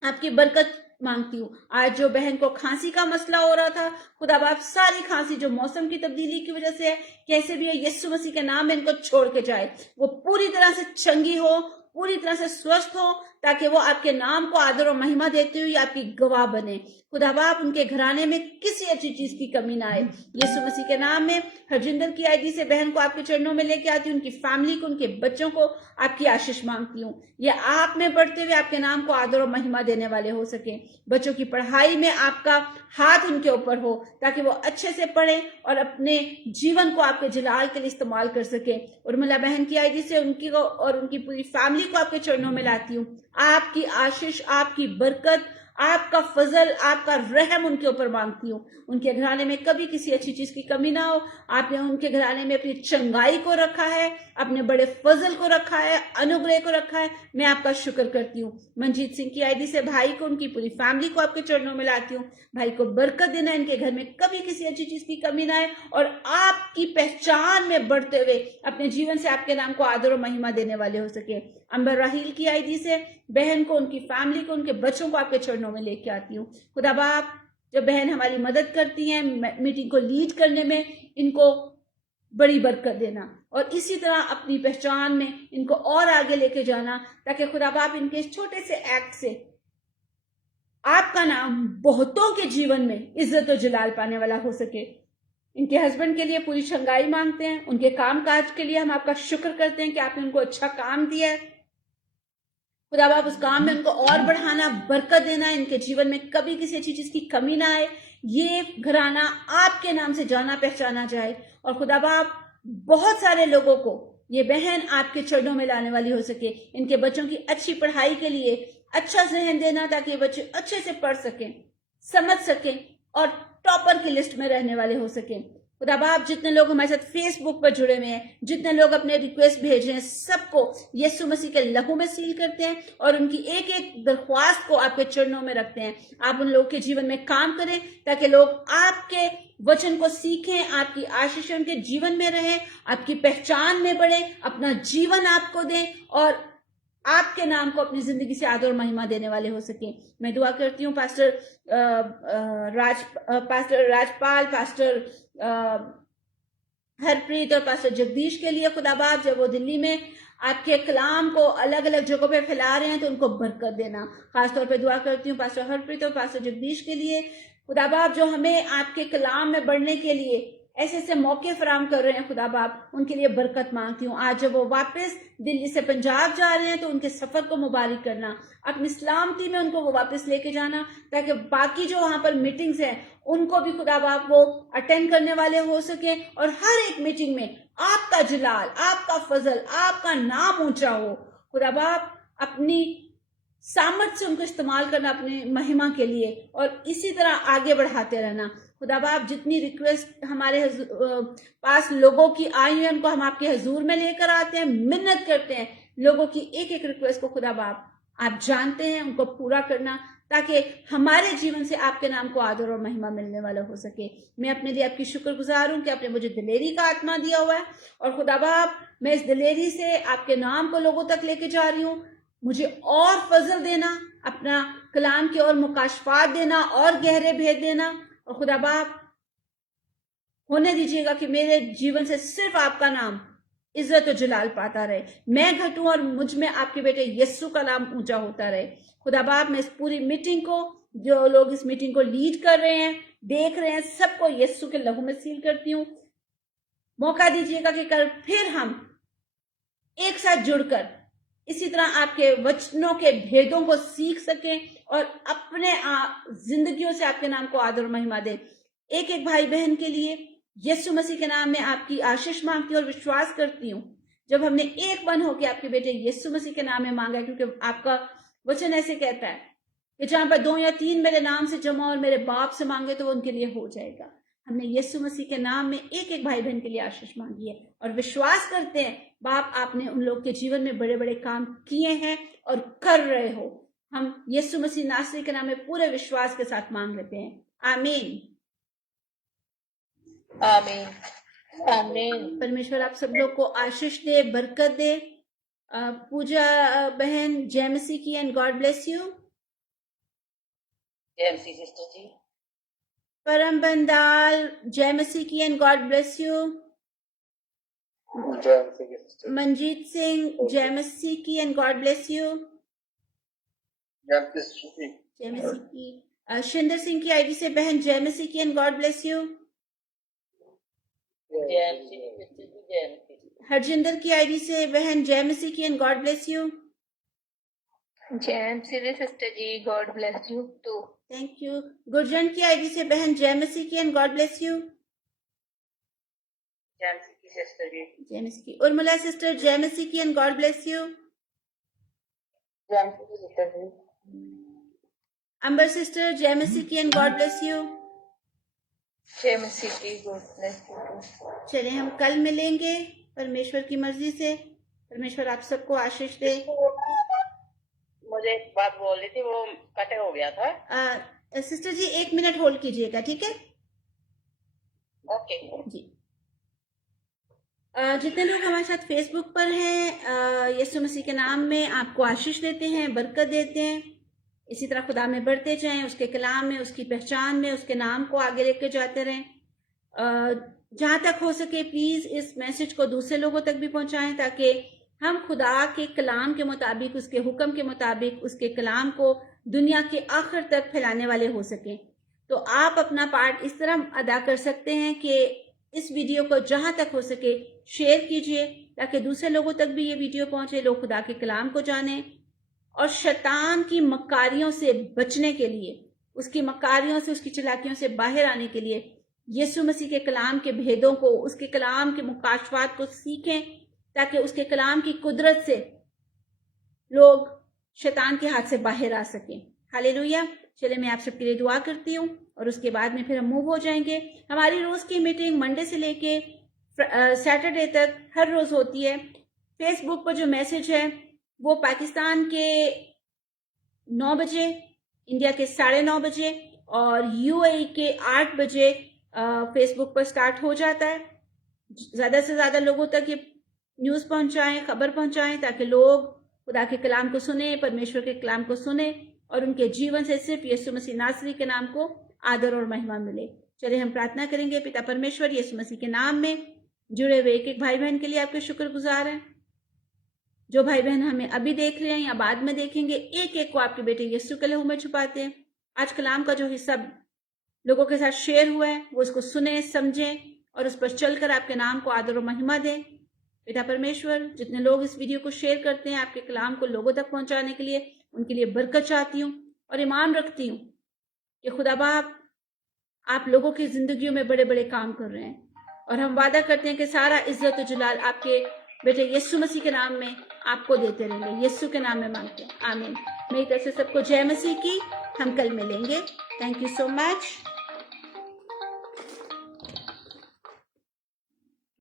आपकी बरकत मांगती हूँ। आज जो बहन को खांसी का मसला हो रहा था खुदा बाप, सारी खांसी जो मौसम की तब्दीली की वजह से है, कैसे भी यीशु मसीह के नाम में इनको छोड़ के जाए, वो पूरी तरह से चंगी हो, पूरी तरह से स्वस्थ हो ताकि वो आपके नाम को आदर और महिमा देते हुए आपकी गवाह बने खुदा बाप। उनके घराने में किसी अच्छी चीज की कमी ना आए यीशु मसीह के नाम में। हरजिंदर की आईडी से बहन को आपके चरणों में लेके आती हूँ, उनकी फैमिली को, उनके बच्चों को आपकी आशीष मांगती हूँ। ये आप में बढ़ते हुए आपके नाम को आदर और महिमा देने वाले हो सके। बच्चों की पढ़ाई में आपका हाथ उनके ऊपर हो ताकि वो अच्छे से पढ़े और अपने जीवन को आपके जलाल के लिए इस्तेमाल कर सके। उर्मिला बहन की आईडी से उनकी को और उनकी पूरी फैमिली को आपके चरणों में लाती हूँ। आपकी आशीष, आपकी बरकत, आपका फजल, आपका रहम उनके ऊपर मांगती हूँ। उनके घराने में कभी किसी अच्छी चीज की कमी ना हो। आपने उनके घराने में अपनी चंगाई को रखा है, अपने बड़े फजल को रखा है, अनुग्रह को रखा है। मैं आपका शुक्र करती हूँ। मनजीत सिंह की आईडी से भाई को, उनकी पूरी फैमिली को आपके चरणों में लाती हूँ। भाई को बरकत देना, इनके घर में कभी किसी अच्छी चीज की कमी ना आए और आपकी पहचान में बढ़ते हुए अपने जीवन से आपके नाम को आदर और महिमा देने वाले हो सके। अंबर राहील की आईडी से बहन को, उनकी फैमिली को, उनके बच्चों को आपके चरणों में लेके आती हूँ। खुदा बाप, जो बहन हमारी मदद करती हैं मीटिंग को लीड करने में, इनको बड़ी बरकत देना और इसी तरह अपनी पहचान में इनको और आगे लेके जाना ताकि खुदा बाप इनके इस छोटे से एक्ट से आपका नाम बहुतों के जीवन में इज्जत और जलाल पाने वाला हो सके। इनके हस्बैंड के लिए पूरी चंगाई मांगते हैं। उनके काम काज के लिए हम आपका शुक्र करते हैं कि आपने उनको अच्छा काम दिया है। खुदा बाप, उस काम में उनको और बढ़ाना, बरकत देना, इनके जीवन में कभी किसी अच्छी चीज की कमी ना आए। ये घराना आपके नाम से जाना पहचाना जाए और खुदा बाप बहुत सारे लोगों को ये बहन आपके चरणों में लाने वाली हो सके। इनके बच्चों की अच्छी पढ़ाई के लिए अच्छा जहन देना ताकि ये बच्चे अच्छे से पढ़ सकें, समझ सकें और टॉपर की लिस्ट में रहने वाले हो सकें। खुदा बाप, जितने लोग हमारे साथ फेसबुक पर जुड़े हुए हैं, जितने लोग अपने रिक्वेस्ट भेज रहे हैं, सबको यीशु मसीह के लहू में सील करते हैं और उनकी एक एक दरख्वास्त को आपके चरणों में रखते हैं। आप उन लोगों के जीवन में काम करें ताकि लोग आपके वचन को सीखें, आपकी आशीष उनके जीवन में रहे, आपकी पहचान में बढ़े, अपना जीवन आपको दें और आपके नाम को अपनी जिंदगी से आदर और महिमा देने वाले हो सके। मैं दुआ करती हूँ पास्टर राजपाल, पास्टर हरप्रीत और पास्टर जगदीश के लिए। खुदा बाप, जब वो दिल्ली में आपके कलाम को अलग अलग जगहों पे फैला रहे हैं तो उनको बरकत देना। खासतौर पे दुआ करती हूँ पास्टर हरप्रीत और पास्टर जगदीश के लिए। खुदा बाप, जो हमें आपके कलाम में बढ़ने के लिए ऐसे ऐसे मौके फराम कर रहे हैं खुदा बाप, उनके लिए बरकत मांगती हूँ। आज जब वो वापस दिल्ली से पंजाब जा रहे हैं तो उनके सफर को मुबारक करना, अपनी सलामती में उनको वो वापस लेके जाना, ताकि बाकी जो वहां पर मीटिंग्स हैं उनको भी खुदा बाप वो अटेंड करने वाले हो सके, और हर एक मीटिंग में आपका जलाल, आपका फजल, आपका नाम ऊंचा हो। खुदा बाप अपनी सामर्थ से उनको इस्तेमाल करना अपनी महिमा के लिए, और इसी तरह आगे बढ़ाते रहना। खुदा बाप जितनी रिक्वेस्ट हमारे पास लोगों की आई है उनको हम आपके हजूर में लेकर आते हैं, मिन्नत करते हैं लोगों की एक एक रिक्वेस्ट को खुदा बाप आप जानते हैं, उनको पूरा करना, ताकि हमारे जीवन से आपके नाम को आदर और महिमा मिलने वाला हो सके। मैं अपने लिए आपकी शुक्रगुजार हूं कि आपने मुझे दिलेरी का आत्मा दिया हुआ है, और खुदा बाप मैं इस दिलेरी से आपके नाम को लोगों तक लेके जा रही हूँ। मुझे और फजल देना, अपना कलाम की और मुकाशफात देना, और गहरे भेद देना, और खुदा बाप होने दीजिएगा कि मेरे जीवन से सिर्फ आपका नाम इज्जत और जलाल पाता रहे, मैं घटूं और मुझ में आपके बेटे यीशु का नाम ऊंचा होता रहे। खुदा बाप मैं इस पूरी मीटिंग को, जो लोग इस मीटिंग को लीड कर रहे हैं, देख रहे हैं, सबको यीशु के लहू में सील करती हूँ। मौका दीजिएगा कि कल फिर हम एक साथ जुड़कर इसी तरह आपके वचनों के भेदों को सीख सकें और अपने जिंदगियों से आपके नाम को आदर और महिमा दें। एक एक भाई बहन के लिए यीशु मसीह के नाम में आपकी आशीष मांगती हूँ और विश्वास करती हूँ, जब हमने एक मन होकर आपके बेटे यीशु मसीह के नाम में मांगा, क्योंकि आपका वचन ऐसे कहता है कि जहां पर 2 या 3 मेरे नाम से जमा और मेरे बाप से मांगे तो वो उनके लिए हो जाएगा। हमने यीशु मसीह के नाम में एक एक भाई बहन के लिए आशीष मांगी है, और विश्वास करते हैं बाप आपने उन लोग के जीवन में बड़े बड़े काम किए हैं और कर रहे हो। हम यीशु मसीह नासरी के नाम में पूरे विश्वास के साथ मांग लेते हैं, आमीन आमीन आमीन। परमेश्वर आप सब लोग को आशीष दे, बरकत दे। पूजा बहन जय मसीह की, and God bless you. JMC sister जी। परम बंदाल जय मसीह की, and God bless you. Manjeet Singh जय मसीह की, एंड गॉड ब्लेस यू। जय मसीह की। शिंदर सिंह की आईडी से बहन जय मसीह की, and God bless you. JMC sister ji, JMC. Harjinder की आईडी से बहन जय मसीह की, and God bless you. JMC sister ji, God bless you too. Thank you. Gurjan की आईडी से बहन जय मसीह की, and God bless you. JMC की सिस्टर जी। जय मसीह की। उर्मिला सिस्टर जय मसीह की, and God bless you. JMC की सिस्टर जी। अंबर सिस्टर जय मसीह की, and God bless you. JMC की, गॉड ब्लेस यू टू। चलिए हम कल मिलेंगे परमेश्वर की मर्जी से। परमेश्वर आप सबको आशीष दे। मुझे एक बात बोलनी थी, वो कट हो गया था। सिस्टर जी 1 मिनट होल्ड कीजिएगा, ठीक है ओके जी। जितने लोग हमारे साथ फेसबुक पर हैं, यीशु मसीह के नाम में आपको आशीष देते हैं, बरकत देते हैं। इसी तरह खुदा में बढ़ते जाएं, उसके कलाम में, उसकी पहचान में, उसके नाम को आगे लेके जाते रहें। जहाँ तक हो सके प्लीज इस मैसेज को दूसरे लोगों तक भी पहुंचाएं, ताकि हम खुदा के कलाम के मुताबिक, उसके हुक्म के मुताबिक, उसके कलाम को दुनिया के आखिर तक फैलाने वाले हो सकें। तो आप अपना पार्ट इस तरह अदा कर सकते हैं कि इस वीडियो को जहां तक हो सके शेयर कीजिए, ताकि दूसरे लोगों तक भी ये वीडियो पहुंचे, लोग खुदा के कलाम को जानें, और शैतान की मकारियों से बचने के लिए, उसकी मकारियों से, उसकी चालाकियों से बाहर आने के लिए यीशु मसीह के कलाम के भेदों को, उसके कलाम के मुकाशफात को सीखें, ताकि उसके कलाम की कुदरत से लोग शैतान के हाथ से बाहर आ सकें। हालेलुया। चलिए मैं आप सबके लिए दुआ करती हूँ और उसके बाद में फिर हम मूव हो जाएंगे। हमारी रोज की मीटिंग मंडे से लेके सैटरडे तक हर रोज होती है। फेसबुक पर जो मैसेज है वो पाकिस्तान के 9 बजे, इंडिया के 9:30 बजे और यूएई के 8 बजे फेसबुक पर स्टार्ट हो जाता है। ज़्यादा से ज़्यादा लोगों तक ये न्यूज़ पहुंचाएं, खबर पहुंचाएं, ताकि लोग खुदा के कलाम को सुने, परमेश्वर के कलाम को सुने और उनके जीवन से सिर्फ यीशु मसीह नासरी के नाम को आदर और महिमा मिले। चलिए हम प्रार्थना करेंगे। पिता परमेश्वर, यीशु मसीह के नाम में जुड़े हुए एक एक भाई बहन के लिए आपके शुक्रगुजार हैं। जो भाई बहन हमें अभी देख रहे हैं या बाद में देखेंगे, एक एक को आपके बेटे यीशु के लहू में छुपाते हैं। आज कलाम का जो हिस्सा लोगों के साथ शेयर हुआ है वो इसको सुने, समझें और उस पर चलकर आपके नाम को आदर और महिमा दें। बेटा परमेश्वर, जितने लोग इस वीडियो को शेयर करते हैं आपके कलाम को लोगों तक पहुंचाने के लिए, उनके लिए बरकत चाहती हूँ और ईमान रखती हूँ कि खुदा बाप आप लोगों की जिंदगियों में बड़े बड़े काम कर रहे हैं, और हम वादा करते हैं कि सारा इज्जत और जलाल आपके बेटे यीशु मसीह के नाम में आपको देते रहेंगे। यीशु के नाम में मांगते हैं, आमीन। मेरी तरफ से सबको जय मसीह की। हम कल मिलेंगे। Thank you so much.